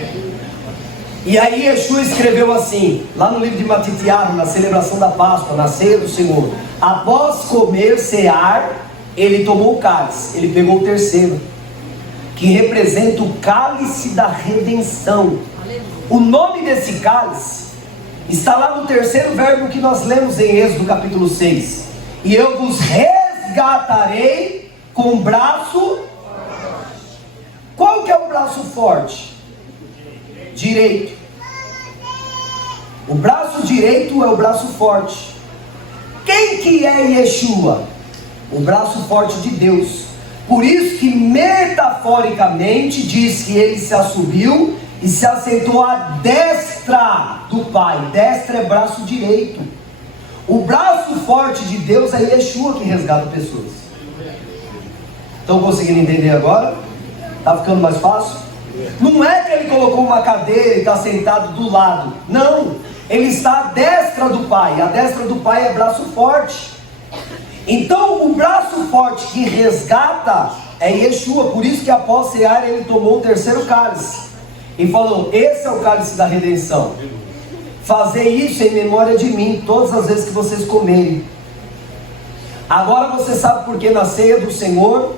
E aí Yeshua escreveu assim, lá no livro de Matitiahu, na celebração da Páscoa, na ceia do Senhor: após comer, cear, ele tomou o cálice. Ele pegou o terceiro, que representa o cálice da redenção. O nome desse cálice está lá no terceiro verbo que nós lemos em Êxodo capítulo 6. E eu vos resgatarei com o braço. Qual que é o braço forte? Direito. O braço direito é o braço forte. Quem que é Yeshua? O braço forte de Deus. Por isso que metaforicamente diz que ele se assumiu e se assentou à destra do Pai. Destra é braço direito. O braço forte de Deus é Yeshua que resgata pessoas. Estão conseguindo entender agora? Está ficando mais fácil? Não é que ele colocou uma cadeira e está sentado do lado. Não, ele está à destra do Pai. A destra do Pai é braço forte. Então o braço forte que resgata é Yeshua. Por isso que após cear ele tomou o terceiro cálice e falou: esse é o cálice da redenção. Fazer isso em memória de mim todas as vezes que vocês comerem. Agora você sabe por que na ceia do Senhor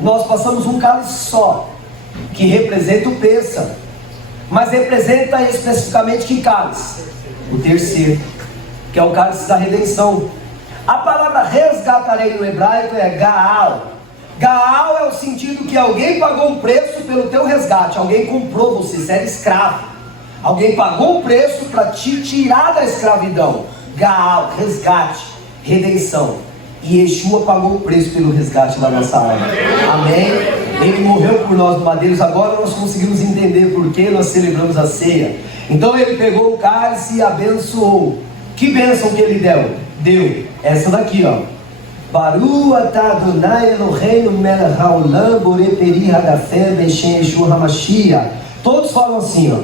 nós passamos um cálice só, que representa o Pêssego. Mas representa especificamente que cálice? O terceiro, que é o cálice da redenção. A palavra resgatarei no hebraico é Gaal. Gaal é o sentido que alguém pagou um preço pelo teu resgate. Alguém comprou você, você era escravo. Alguém pagou um preço para te tirar da escravidão. Gaal, resgate, redenção. E Yeshua pagou o preço pelo resgate da nossa alma. Amém? Ele morreu por nós no madeiro. Agora nós conseguimos entender por que nós celebramos a ceia. Então ele pegou o cálice e abençoou. Que bênção que ele deu? Essa daqui, ó. Baru atah Adonai Eloheinu melech haolam borei peri hadafé beshem Yeshua HaMashiach. Todos falam assim, ó.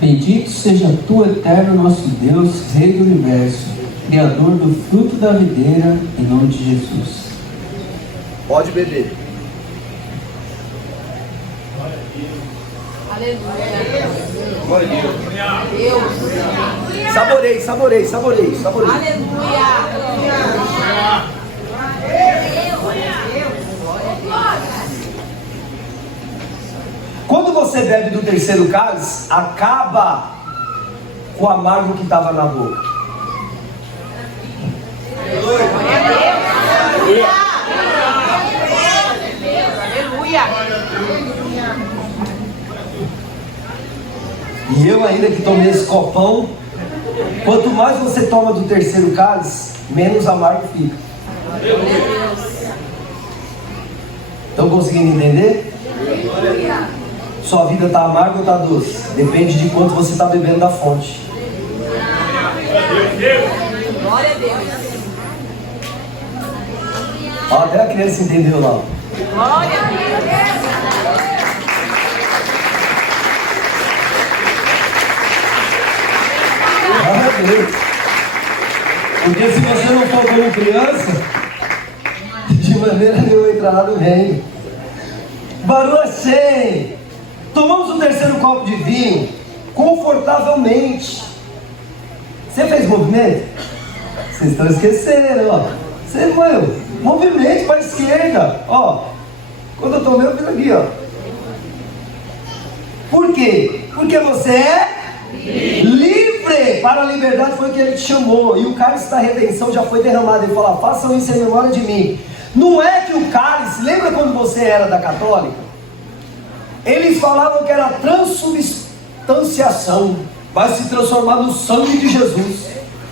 Bendito seja tu, eterno nosso Deus, Rei do Universo, Criador do fruto da videira, em nome de Jesus. Pode beber. Aleluia. Glória a Deus. Deus. Saborei. Aleluia. Quando você bebe do terceiro cálice, acaba o amargo que estava na boca. Aleluia. E eu ainda que tomei esse copão, quanto mais você toma do terceiro cálice, menos amargo fica. Estão conseguindo entender? Sua vida está amarga ou está doce? Depende de quanto você está bebendo da fonte. Glória a Deus. Ó, até a criança entendeu lá. Glória a Deus. Glória a Deus. Porque se você não for como criança, de maneira nenhuma entrará no reino. Baruch Hashem. Tomamos o terceiro copo de vinho confortavelmente. Você fez movimento? Vocês estão esquecendo, ó. Você foi, movimento para a esquerda, ó. Quando eu tomei, eu fiz aqui, ó. Por quê? Porque você é livre. Para a liberdade foi o que ele te chamou. E o cálice da redenção já foi derramado. Ele falou: façam isso em memória de mim. Não é que o cálice, lembra quando você era da católica? Eles falavam que era transubstanciação, vai se transformar no sangue de Jesus.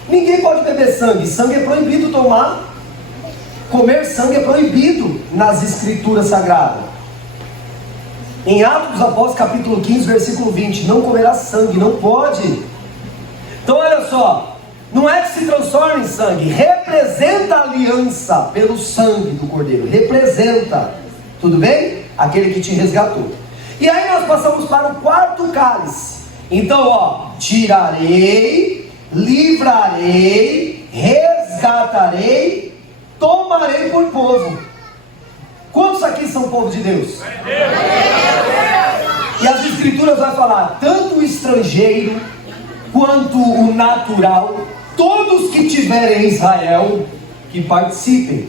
Ninguém pode beber sangue, sangue é proibido tomar. Comer sangue é proibido nas escrituras sagradas. Em Atos dos Apóstolos capítulo 15, versículo 20, não comerá sangue, não pode. Então olha só, não é que se transforma em sangue, representa a aliança pelo sangue do Cordeiro, representa, tudo bem? Aquele que te resgatou. E aí nós passamos para o quarto cálice. Então ó, tirarei, livrarei, resgatarei, tomarei por povo. Quantos aqui são povo de Deus? E as escrituras vão falar, tanto o estrangeiro, quanto o natural, todos que tiverem em Israel, que participem.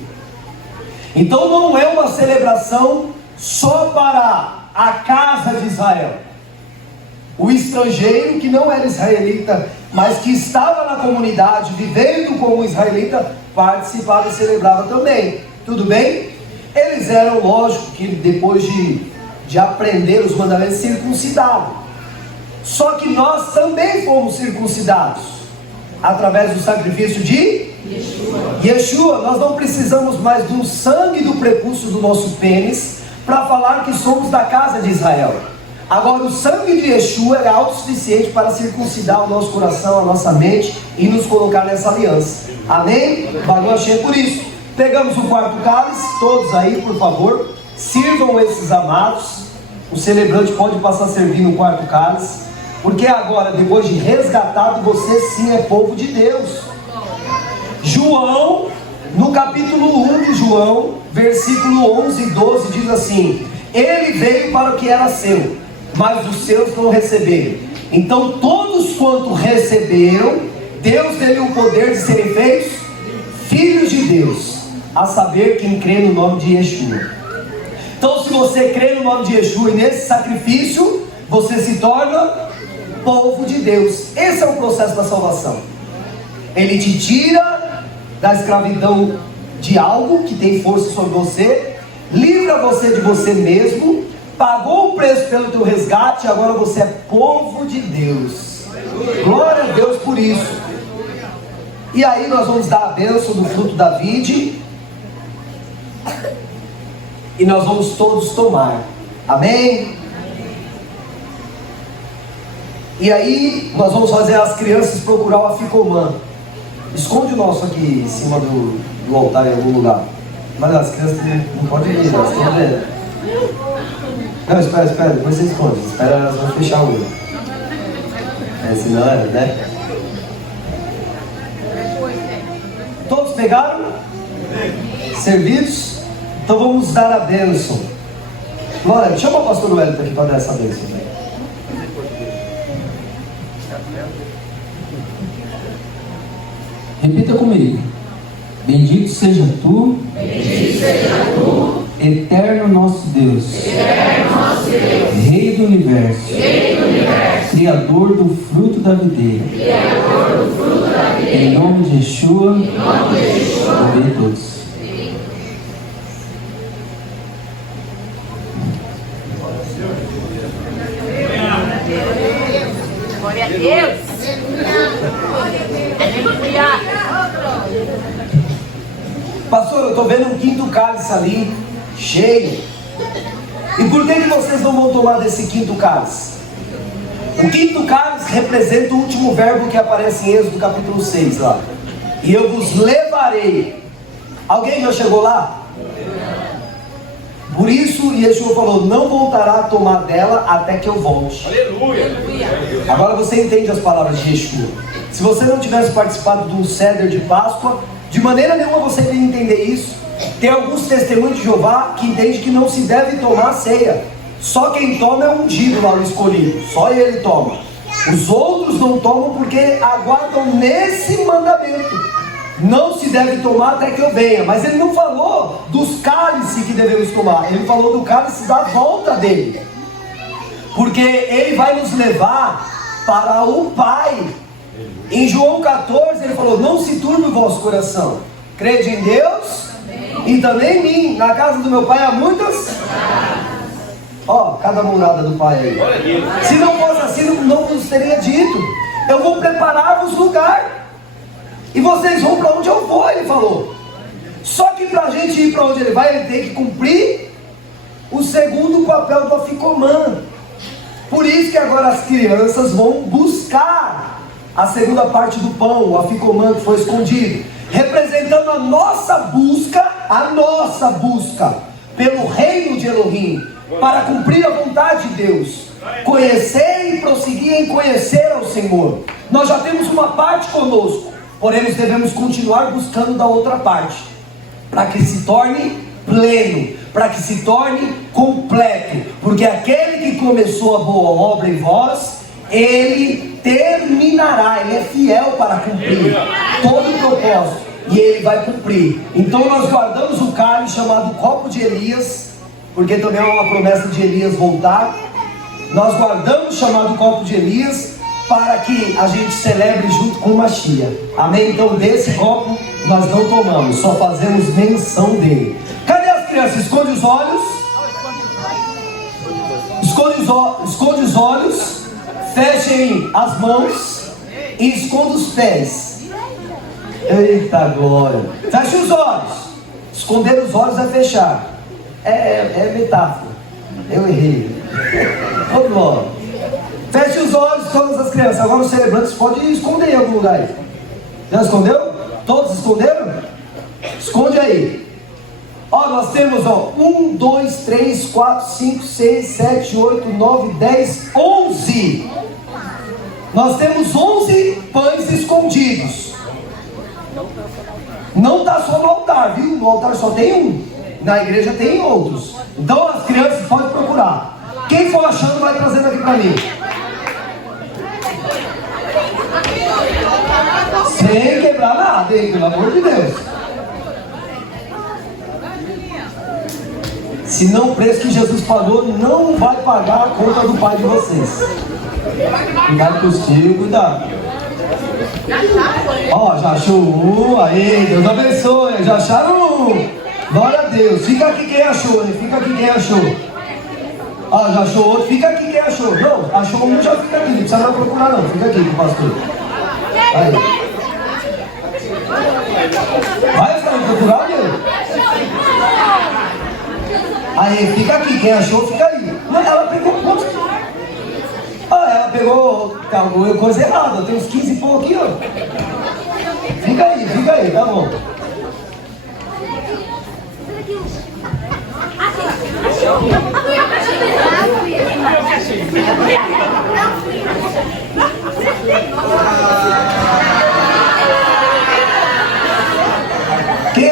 Então não é uma celebração só para a casa de Israel. O estrangeiro que não era israelita, mas que estava na comunidade, vivendo como israelita, participava e celebrava também. Tudo bem? Eles eram, lógico, que depois de aprender os mandamentos, circuncidados. Só que nós também fomos circuncidados através do sacrifício de Yeshua. Nós não precisamos mais do sangue do prepúcio do nosso pênis para falar que somos da casa de Israel. Agora o sangue de Yeshua é autossuficiente para circuncidar o nosso coração, a nossa mente e nos colocar nessa aliança. Amém? Baruch Hashem. Por isso, pegamos o quarto cálice, todos aí, por favor. sirvam esses amados. O celebrante pode passar a servir no quarto cálice, porque agora, depois de resgatado, você sim é povo de Deus. João, no capítulo 1 de João, versículo 11 e 12, diz assim: ele veio para o que era seu, mas os seus não receberam. Então todos quanto receberam, Deus deu o poder de serem feitos filhos de Deus, a saber, quem crê no nome de Yeshua. Então, se você crê no nome de Yeshua e nesse sacrifício, você se torna povo de Deus. Esse é o processo da salvação. Ele te tira da escravidão de algo que tem força sobre você, livra você de você mesmo, pagou o preço pelo teu resgate, agora você é povo de Deus. Glória a Deus por isso. E aí nós vamos dar a bênção do fruto da vide, e nós vamos todos tomar. Amém? E aí nós vamos fazer as crianças procurar o afikoman. Esconde o nosso aqui em cima do altar em algum lugar. Mas as crianças não podem ir, elas estão vendo. Não, espera, depois você esconde. Espera, elas vão fechar o olho. Senão né? Todos pegaram? Servidos? Então vamos dar a bênção. Glória, chama o pastor Wellington aqui para dar essa bênção. Repita comigo. Bendito seja tu, eterno nosso Deus, Rei do universo, Criador do fruto da videira. Em nome de Yeshua, amém todos. Glória a Deus. Aleluia. Pastor, eu estou vendo um quinto cálice ali, cheio. E por que vocês não vão tomar desse quinto cálice? O quinto cálice representa o último verbo que aparece em Êxodo capítulo 6 lá. E eu vos levarei. Alguém já chegou lá? Por isso Yeshua falou: não voltará a tomar dela até que eu volte. Aleluia. Agora você entende as palavras de Yeshua. Se você não tivesse participado do Seder de Páscoa, de maneira nenhuma você iria entender isso. Tem alguns testemunhos de Jeová que entendem que não se deve tomar ceia. Só quem toma é o ungido lá, o escolhido. Só ele toma. Os outros não tomam porque aguardam nesse mandamento: não se deve tomar até que eu venha. Mas ele não falou dos cálices que devemos tomar. Ele falou do cálice da volta dele. Porque ele vai nos levar para o Pai. Em João 14 ele falou: não se turbe o vosso coração. Crede em Deus e também em mim. Na casa do meu Pai há muitas. Ó, cada morada do Pai aí. Se não fosse assim, não vos teria dito: eu vou preparar-vos lugar, e vocês vão para onde eu vou, ele falou. Só que para a gente ir para onde ele vai, ele tem que cumprir o segundo papel do afikoman. Por isso que agora as crianças vão buscar a segunda parte do pão, o afikoman que foi escondido, representando a nossa busca pelo reino de Elohim, para cumprir a vontade de Deus, conhecer e prosseguir em conhecer ao Senhor. Nós já temos uma parte conosco, porém nós devemos continuar buscando da outra parte, para que se torne pleno, para que se torne completo, porque aquele que começou a boa obra em vós, ele terminará. Ele é fiel para cumprir todo o propósito, e ele vai cumprir. Então nós guardamos o cálice chamado copo de Elias, porque também é uma promessa de Elias voltar. Nós guardamos o chamado copo de Elias para que a gente celebre junto com Mashiach. Amém? Então desse copo nós não tomamos, só fazemos menção dele. Cadê as crianças? Esconde os olhos. Esconde os olhos. Fechem as mãos e esconda os pés. Eita glória. Feche os olhos. Esconder os olhos é fechar. É metáfora. Eu errei. Ô glória. Feche os olhos, todas as crianças. Agora os celebrantes podem esconder em algum lugar aí. Já escondeu? Todos esconderam? Esconde aí. Ó, nós temos, ó, 1, 2, 3, 4, 5, 6, 7, 8, 9, 10, 11. Nós temos 11 pães escondidos. Não está só no altar, viu? No altar só tem um. Na igreja tem outros. Então as crianças podem procurar. Quem for achando vai trazendo aqui para mim. Sem quebrar nada, hein? Pelo amor de Deus. Senão o preço que Jesus pagou não vai pagar a conta do pai de vocês. Cuidado com os tios, cuidado. Ó, já achou um, aí, Deus abençoe, já acharam um. Glória a Deus, fica aqui quem achou, hein? Fica aqui quem achou. Ó, já achou outro, fica aqui quem achou. Não, achou um, já fica aqui, não precisa não procurar não, fica aqui com o pastor. Aí. Vai, vai procurar, meu? Aí, fica aqui, quem achou, fica aí. Mas ela pegou quantos? Ah, ela pegou coisa errada, tem uns 15 e pouco aqui, ó. Fica aí, tá bom. Quem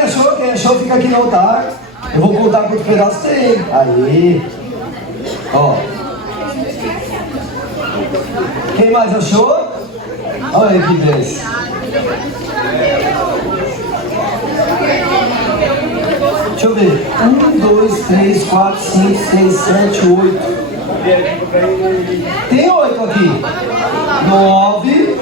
achou, fica aqui no altar. Eu vou contar quantos pedaços tem. Aí. Ó. Quem mais achou? Olha aí que vez. Deixa eu ver. 1, 2, 3, 4, 5, 6, 7, 8. Tem 8 aqui. 9.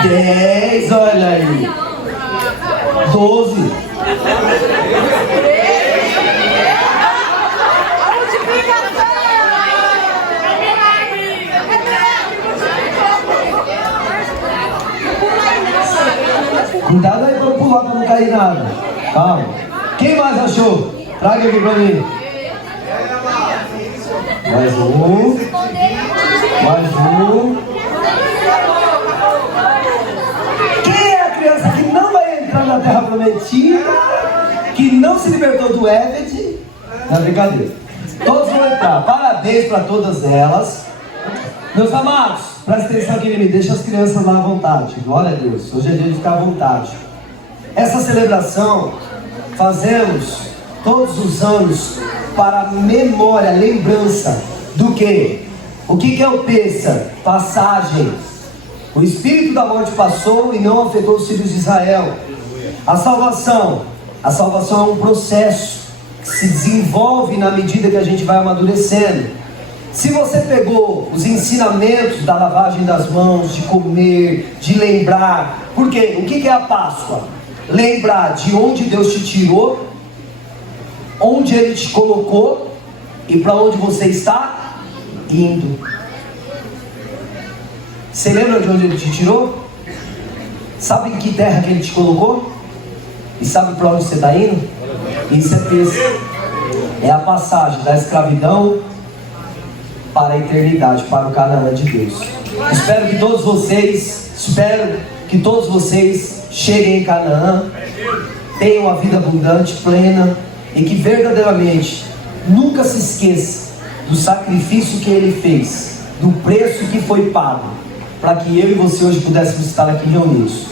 10, olha aí. 12. Cuidado aí pra pular pra não cair nada. Calma. Quem mais achou? Traga aqui pra mim. Mais um. Mais um. Quem é a criança que não vai entrar na terra prometida? Que não se libertou do Eved? Não, brincadeira. Todos vão entrar. Parabéns para todas elas. Meus amados, presta atenção aqui em mim. Deixa as crianças lá à vontade. Glória a Deus. Hoje é dia de ficar à vontade. Essa celebração fazemos todos os anos para memória, lembrança do quê? O que é o Pêssar? Passagem. O espírito da morte passou e não afetou os filhos de Israel. A salvação é um processo que se desenvolve na medida que a gente vai amadurecendo. Se você pegou os ensinamentos da lavagem das mãos, de comer, de lembrar, por quê? O que é a Páscoa? Lembrar de onde Deus te tirou, onde Ele te colocou e para onde você está indo. Você lembra de onde Ele te tirou? Sabe em que terra que Ele te colocou? E sabe para onde você está indo? Isso é Pêssar. É a passagem da escravidão para a eternidade, para o Canaã de Deus. Espero que todos vocês cheguem em Canaã, tenham uma vida abundante, plena, e que verdadeiramente nunca se esqueça do sacrifício que Ele fez, do preço que foi pago, para que eu e você hoje pudéssemos estar aqui reunidos.